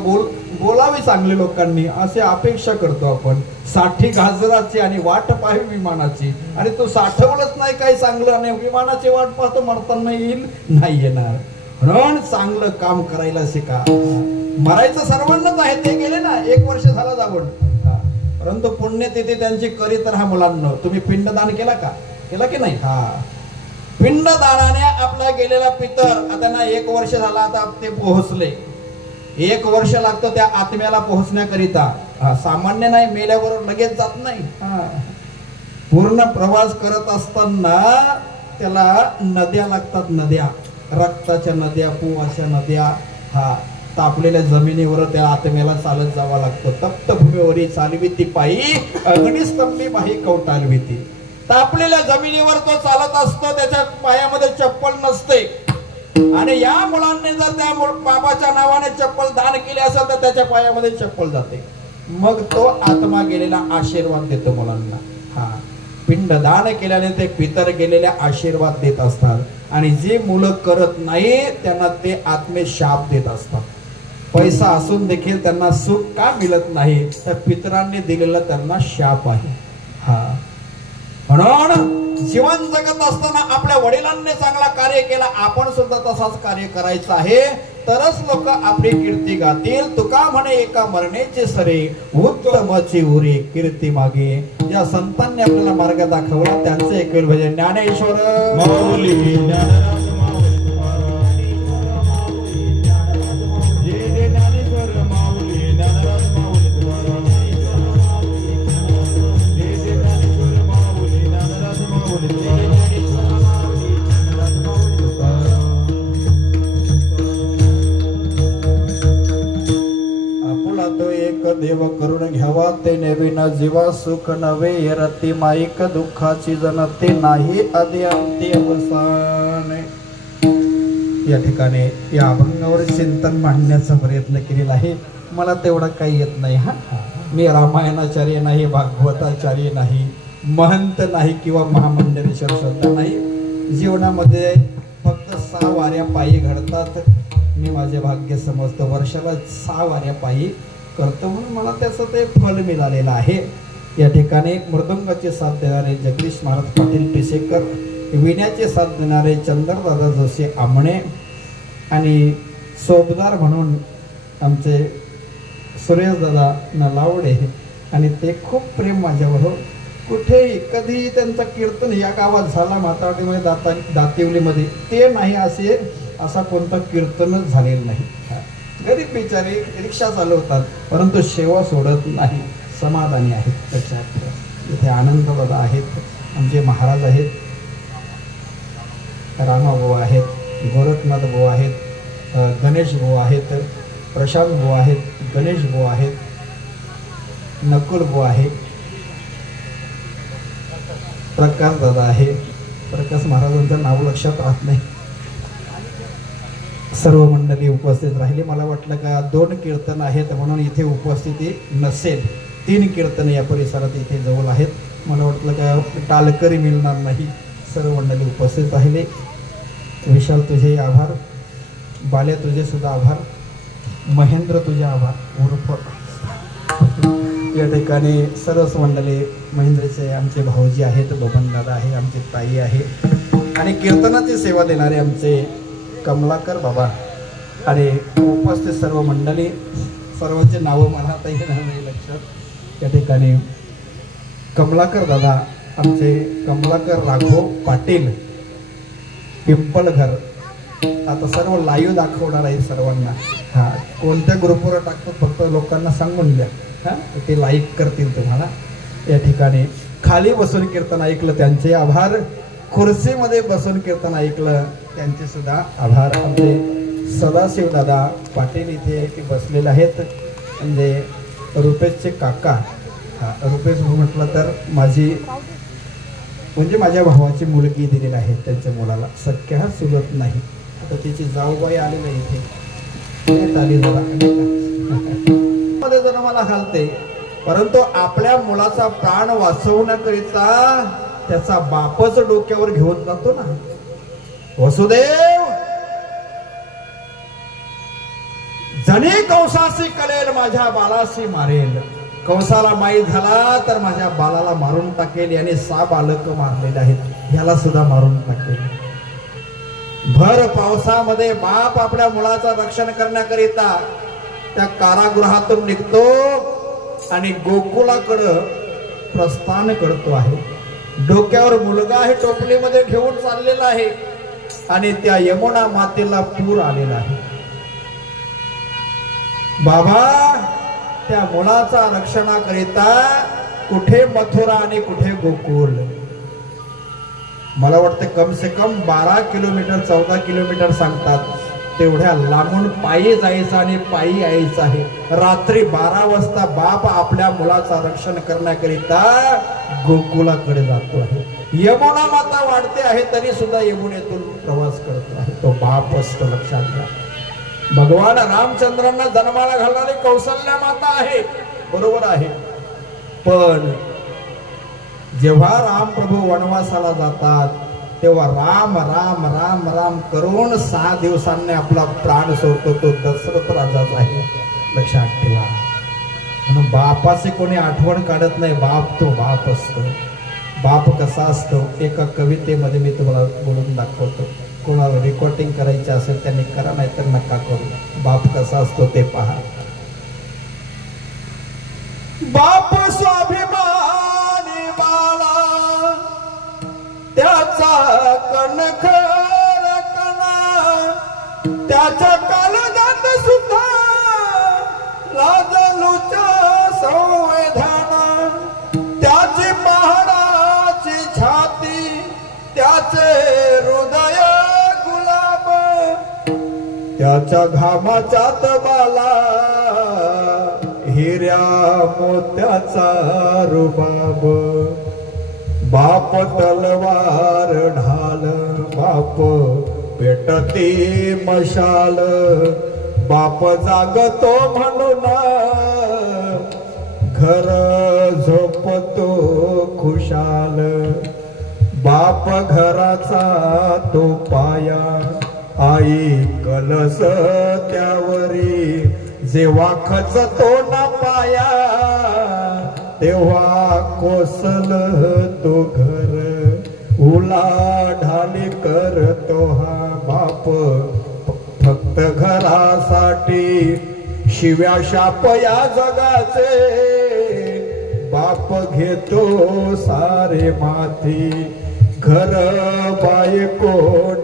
बोलावे चांगले लोकांनी असे अपेक्षा करतो आपण. 60 गाजराची आणि वाट पाहावी विमानाची, आणि तो साठवलंच नाही काही चांगलं आणि विमानाची वाट पाहतो, मरताना येईल नाही येणार. म्हणून चांगलं काम करायला शिका. मरायचं सर्वांनाच आहे, ते गेले ना, 1 वर्ष झाला जाऊन. परंतु पुण्यतिथी त्यांची करीत राहा मुलांना. तुम्ही पिंडदान केला का? केला की नाही? पिंडदानाने आपला गेलेला पितर, आता 1 वर्ष झाला, आता ते पोहोचले. 1 वर्ष लागतं त्या आत्म्याला पोहोचण्याकरिता. सामान्य नाही, मेल्याबरोबर लगेच जात नाही. पूर्ण प्रवास करत असताना त्याला नद्या लागतात. नद्या, रक्ताच्या नद्या, पुवाच्या नद्या. तापलेल्या जमिनीवर त्या आत्म्याला चालत जावं लागतं. तप्त भूमीवरी चालविती पायी, अग्निस्तंभी बाही कवटालविती. तापलेल्या जमिनीवर तो चालत असतो, त्याच्या पायामध्ये चप्पल नसते. आणि या मुलांनी जर त्या बाबाच्या नावाने चप्पल दान केली असेल तर त्याच्या पायामध्ये चप्पल जाते. मग तो आत्मा गेलेला आशीर्वाद देतो मुलांना. पिंडदान केल्याने ते पितर गेलेल्या आशीर्वाद देत असतात. आणि जे मुलं करत नाही त्यांना ते आत्मे शाप देत असतात. पैसा असून देखील त्यांना सुख का मिळत नाही, तर पितरांनी दिलेला त्यांना शाप आहे. म्हणून जीवन जगत असताना आपल्या वडिलांनी चांगला कार्य केला, आपण सुद्धा तसाच कार्य करायचं आहे, तरच लोक आपली कीर्ती गातील. तुका म्हणे एका मरणेचे सरे उत्तमची उरी कीर्ती मागे. या संतांनी आपल्याला मार्ग दाखवला, त्यांचं एक भजन ज्ञानेश्वर माऊली ज्ञानराज माऊली जय जय ज्ञानेश्वर माऊली ज्ञानराज माऊली जय जय ज्ञानेश्वर माऊली ज्ञानराज माऊली आपुला तो एक देव करून घ्यावा, ते नवीन जीवा सुख नवे. रती माईक दुःखाची जनते नाही आदि अंती अवसान. या ठिकाणी या अभंगावर चिंतन मांडण्याचा प्रयत्न केलेला आहे. मला तेवढा काही येत नाही. मी रामायणाचार्य नाही, भागवताचार्य नाही, महंत नाही किंवा महामंडलेश्वर सुद्धा नाही. जीवनामध्ये फक्त 6 वाऱ्या पायी घडतात. मी माझे भाग्य समजतो. वर्षाला 6 वाऱ्या पायी करतो, म्हणून मला त्याचं ते फल मिळालेलं आहे. या ठिकाणी मृदंगाचे साथ देणारे जगदीश महाराज पाटील टिसेकर, विण्याचे साथ देणारे चंद्रदादा जोशी आमणे आणि सोबदार म्हणून आमचे सुरेशदादा नलावडे, आणि ते खूप प्रेम माझ्यावर. कुठेही कधीही त्यांचं कीर्तन या गावात झाला, मातावाडीमध्ये, दातिवलीमध्ये, ते नाही असा कोणता कीर्तनच झालेलं नाही. गरीब बिचारे रिक्षा चालवतात, परंतु सेवा सोडत नाही, समाधानी आहेत. लक्षात ठेवा. इथे आनंददादा आहेत, आमचे महाराज आहेत, रामाभाऊ आहेत, गोरखनाथ भाऊ आहेत, गणेश भाऊ आहेत, प्रशांत भाऊ आहेत, गणेश भाऊ आहेत, नकुल भाऊ आहे, प्रकाश दादा आहे. प्रकाश महाराजांचं नाव लक्षात राहत नाही. सर्व मंडळी उपस्थित राहिली. मला वाटलं का 2 कीर्तन आहेत म्हणून इथे उपस्थिती नसेल. 3 कीर्तन या परिसरात इथे जवळ आहेत. मला वाटलं का टालकरी मिळणार नाही. सर्व मंडळी उपस्थित राहिले. विशाल तुझे आभार, बाल्या तुझे सुद्धा आभार, महेंद्र तुझे आभार उर्फ. या ठिकाणी सर्वच मंडळी, महेंद्रचे आमचे भाऊजी आहेत, बबनदादा आहे, आमचे ताई आहे, आणि कीर्तनाची सेवा देणारे आमचे कमलाकर बाबा, आणि उपस्थित सर्व मंडळी. सर्वांचे नावं मला आता येणार नाही लक्षात. या ठिकाणी कमलाकर दादा, आमचे कमलाकर राघव पाटील पिंपलघर. आता सर्व लाईव्ह दाखवणार आहे सर्वांना. कोणत्या ग्रुपवर टाकतो फक्त लोकांना सांगून द्या, ते लाईक करतील तुम्हाला. या ठिकाणी खाली बसून कीर्तन ऐकलं त्यांचे आभार, खुर्चीमध्ये बसून कीर्तन ऐकलं त्यांचे सुद्धा आभार. आमचे सदाशिव दादा पाटील इथे बसलेले आहेत, म्हणजे रुपेशचे काका. रुपेश म्हटलं तर माझ्या भावाची मुलगी दिलेली आहे. त्यांच्या मुलाला सख्या चुलत नाही. आता तिची जाऊबाई आलेली आहे इथे, आली जरा मध्ये जन्माला घालते, परंतु आपल्या मुलाचा प्राण वाचवण्याकरिता त्याचा बापच डोक्यावर घेऊन जातो ना. वसुदेव जणी कंसाशी कळेल, माझ्या बालाशी मारेल. कंसाला माहीत झाला तर माझ्या बालाला मारून टाकेल. याने 6 बालक मारलेले आहेत, ह्याला सुद्धा मारून टाकेल. भर पावसामध्ये बाप आपल्या मुलाचं रक्षण करण्याकरिता त्या कारागृहातून निघतो आणि गोकुळाकडं प्रस्थान करतो आहे. डोक्यावर मुलगा आहे, टोपलीमध्ये घेऊन चाललेला आहे, आणि त्या यमुना मातेला पूर आलेला आहे. बाबा त्या मुलाचा रक्षणाकरिता कुठे मथुरा आणि कुठे गोकुळ. मला वाटतं कम से कम 12 किलोमीटर 14 किलोमीटर सांगतात. तेवढ्या लांबून पायी जायचं आणि पायी यायचं आहे. रात्री 12 वाजता बाप आपल्या मुलाचा रक्षण करण्याकरिता गोकुळाकडे जातो आहे. यमुना माता वाढते आहे तरी सुद्धा यमुनेतून प्रवास करतो आहे. तो बाप असतो, लक्षात घ्या. भगवान रामचंद्रांना जन्माला घालणारी कौशल्या माता आहे, बरोबर आहे. पण जेव्हा राम प्रभू वनवासाला जातात तेव्हा राम राम राम राम करून 6 दिवसांनी आपला प्राण सोडतो. तो दशरथ राजाच आहे, लक्षात ठेवा. म्हणून बापाची कोणी आठवण काढत नाही. बाप तो बाप असतो. बाप कसा असतो एका कवितेमध्ये मी तुम्हाला बोलून दाखवतो. कोणाला रेकॉर्डिंग करायची असेल त्यांनी करा, नाहीतर नका करू. बाप कसा असतो ते पहा. बाप स्वाभिमानी बाळा त्याचा कणखर कणा, त्याच्या कालदात सुद्धा लाजलूच्या संवेदना, त्याची पहाडाची छाती, त्याचे हृदय गुलाब, त्याच्या घामाच्यात बाला हिऱ्या मोत्याचा रुबाब. बाप तलवार ढाल, बाप पेटती मशाल, बाप जागतो म्हणून घर झोपतो खुशाल. बाप घराचा तो पाया, आई कलस त्यावरी, जेव्हा खचतो ना पाया तेव्हा कोसल तो घर. उलाढाली करतो हा बाप फक्त घरासाठी, शिव्या शाप या जगाचे बाप घेतो सारे माथी. घर बायको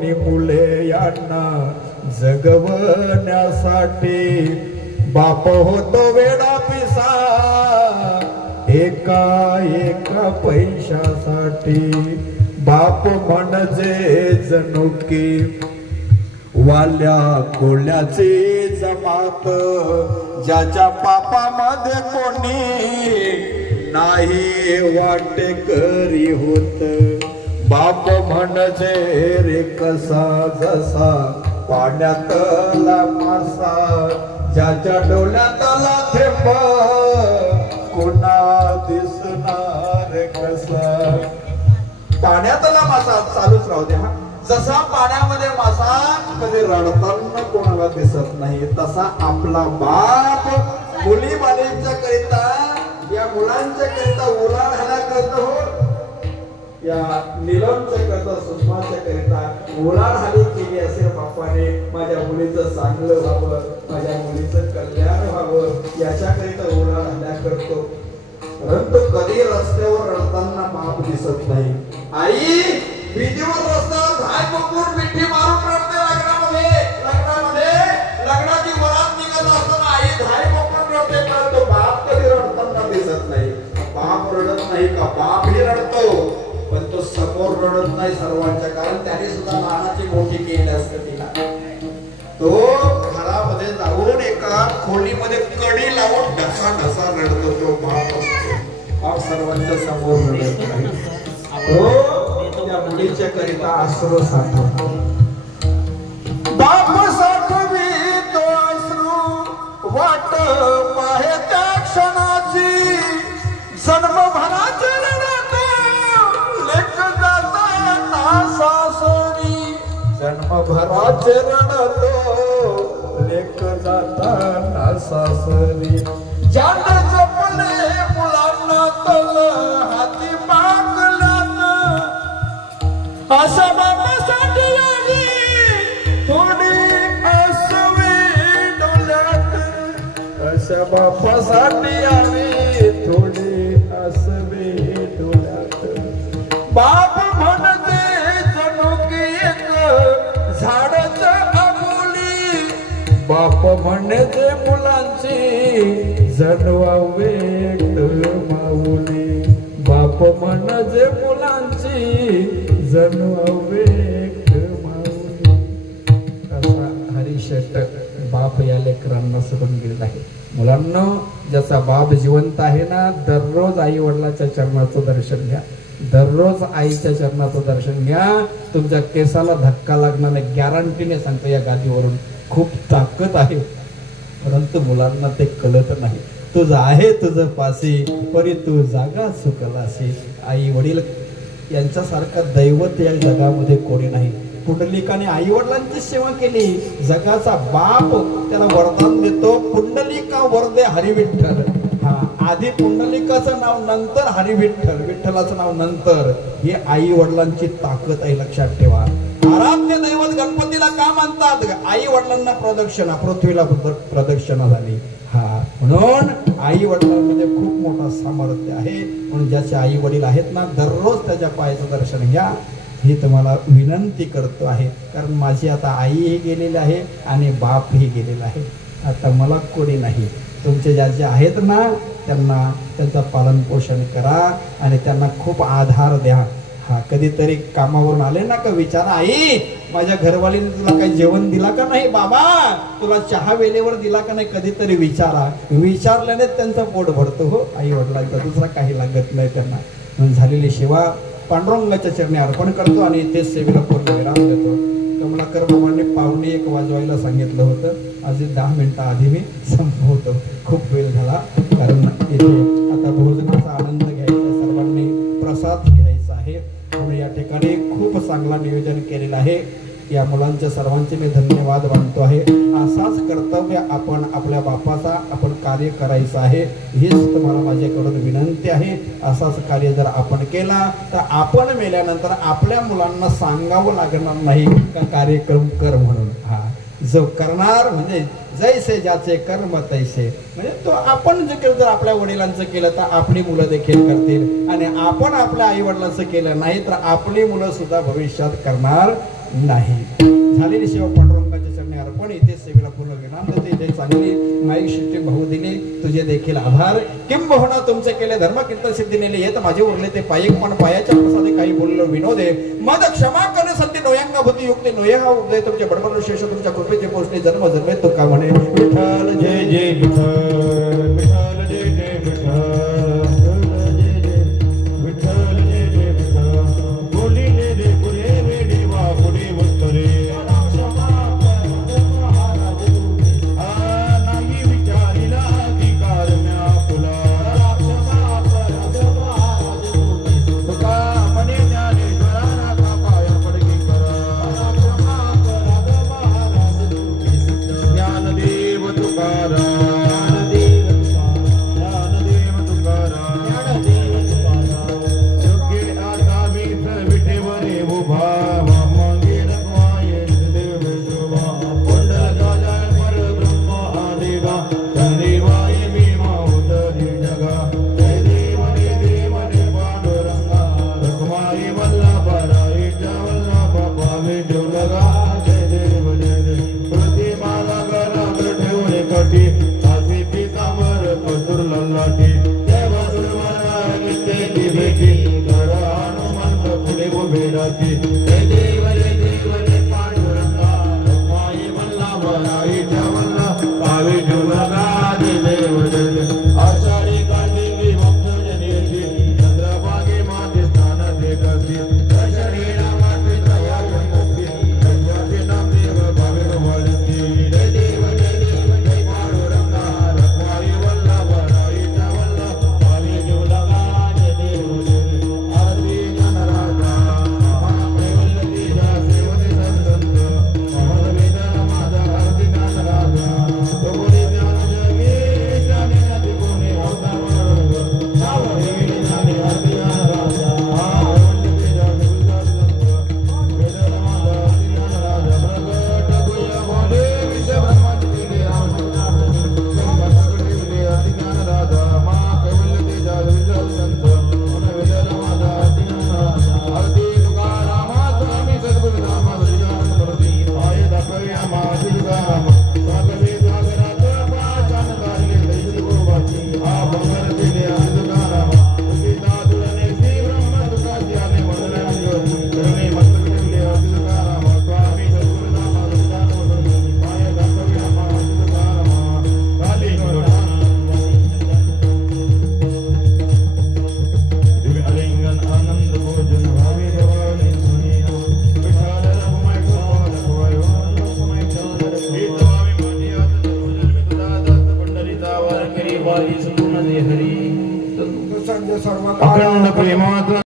नि मुले यांना जगवण्यासाठी बाप होतो वेडा पिसा एका एका पैशासाठी. बाप म्हणजे जणू की वाल्या कोल्याची जमात, ज्याच्या पापामध्ये कोणी नाही वाटेकरी होत. बाप म्हणजे रे कसा जसा पाण्यातला मासा, ज्याच्या डोळ्यातला थेंब कोणा दिसणार कसा. पाण्यातला मासा चालूच राहू द्या. जसा पाण्यामध्ये मासा कधी रडताना कोणाला दिसत नाही, तसा आपला बाप मुली बालींच्या करिता, या मुलांच्या करिता उलाढाला करतो. या नीलमच्या करिता, सुषमाच्या करिता उलाढाली केली असेल बापाने. माझ्या मुलीचं चांगलं व्हावं, माझ्या मुलीचं कल्याण व्हावं याच्याकरिता उलाढाल्या करतो. परंतु कधी रस्त्यावर रडताना बाप दिसत नाही. आई भीतीवर रस्त्यावर घाय पकडून मिठी मारून रडते. लग्नाची वरात निघत असताना आई धाय पकडून रडते, परंतु बाप कधी रडताना दिसत नाही. बाप रडत नाही का? बापही रडतो, पण तो समोर रडत नाही सर्वांच्या, कारण त्याने सुद्धा लहानाची मोठी केली असते तिला. तो घरामध्ये जाऊन एका खोलीमध्ये कडी लावून ढसा ढसा रडतो. तो बाप सर्वांच्या समोर रडत नाही. तो त्या मुलीच्या करिता अश्रू साठवतो. बाप साठवी तो अश्रू, वाट पाहे त्या क्षणाची, जन्मभराचे रडतो लेक जाताना सासरी. जन्मभराचे रडतो लेक जाताना सासरी. ज्याने जपले मुलांना तल हाती पाकल्यान, अशा बापासाठी आली थोडी असवी डोल्यात. अशा बापासाठी आली थोडी असवी डोल्यात. बाप म्हणते जणू की एक झाडाच्या आबोली, बाप म्हणते मुलांची जणवावे माऊली. बाप म्हणजे मुलांची जणवावे माऊली. असा हरिशट बाप या लेकरांना सोडून गेलेला आहे. मुलांना ज्याचा बाप जिवंत आहे ना, दररोज आई वडिलाच्या चरणाचं दर्शन घ्या, दररोज आईच्या चरणाचं दर्शन घ्या. तुमच्या केसाला धक्का लागणार नाही, गॅरंटीने सांगतो. या गादीवरून खूप ताकद आहे, परंतु मुलांना ते कळत नाही. तुझं आहे तुझं पासी, परी तू जागा चुकलासी. आई वडील यांच्यासारखा दैवत या जगामध्ये कोणी नाही. पुंडलिकाने आई वडिलांची सेवा केली. जगाचा बाप त्याला वरदान देतो, पुंडलिका वरदे हरी विठ्ठल. हा आधी पुंडलिकाचं नाव, नंतर हरी विठ्ठल, विठ्ठलाचं नाव नंतर. ही आई वडिलांची ताकद आहे, लक्षात ठेवा. आराध्य दैवत गणपतीला का म्हणतात? आई वडिलांना प्रदक्षिणा, पृथ्वीला प्रदक्षिणा झाली. हा, म्हणून आई वडिलांमध्ये खूप मोठा सामर्थ्य आहे. म्हणून ज्याचे आई वडील आहेत ना, दररोज त्याच्या पायाचं दर्शन घ्या, ही तुम्हाला विनंती करतो आहे. कारण माझी आता आईही गेलेली आहे आणि बापही गेलेला आहे. आता मला कोणी नाही. तुमचे ज्याचे आहेत ना, त्यांना त्यांचं पालन पोषण करा आणि त्यांना खूप आधार द्या. हा, कधीतरी कामावरून आले ना का विचारा, आई माझ्या घरवालीने तुला काही जेवण दिला का नाही, बाबा तुला चहा वेळेवर दिला का नाही, कधीतरी विचारा. विचारल्याने त्यांचं पोट भरतो हो आई वडिलांचा, दुसरा काही लागत नाही त्यांना. म्हणून झालेली सेवा पांडुरंगाच्या चरणी अर्पण करतो आणि तेच सेवेला पूर्ण विराम देतो. कमलाकर बाबांनी 1:45 वाजवायला सांगितलं होतं, अजून 10 मिनिटं आधी मी संपवतो. खूप वेळ झाला, कारण इथे आता भोजनाचा आनंद घ्यायचा, सर्वांनी प्रसाद घ्यायचा आहे. म्हणून या ठिकाणी खूप चांगला नियोजन केलेलं आहे. या मुलांच्या सर्वांचे मी धन्यवाद मानतो आहे. असाच कर्तव्य आपण आपल्या बापाचा आपण कार्य करायचं आहे, हीच तुम्हाला माझ्याकडून विनंती आहे. असाच कार्य जर आपण केला तर आपण मेल्यानंतर आपल्या मुलांना सांगावं लागणार नाही का कार्यक्रम कर म्हणून. हा, जो करणार म्हणजे जैसे ज्याचे कर्म तैसे, म्हणजे तो आपण जे केलं, जर आपल्या वडिलांचं केलं तर आपली मुलं देखील करतील, आणि आपण आपल्या आई वडिलांचं केलं नाही तर आपली मुलं सुद्धा भविष्यात करणार नाही. झालेली सेवा पांडुरंगाच्या चरणी अर्पण. इथे सेवेला पूर्ण विराम देते. इथे चांगली माईक शिट्टी भाऊ दिली, तुझे देखील आभार. किंबहुना तुमचे केले धर्म कीर्तन सिद्धी नेले, येत माझे उरले ते पायक, पण पायाच्या प्रसादे काही बोललो विनोदे. मद क्षमा करणे संती नोयंगा भूती युक्ती नोयंगा उपदे, तुमचे बडबड शेष तुमच्या कृपेचे पोचणे जन्म जन्मे तुका म्हणे. विठ्ठल जय जय विठ्ठल, विठ्ठल जय जय विठ्ठल. सर्व अखंड प्रेमात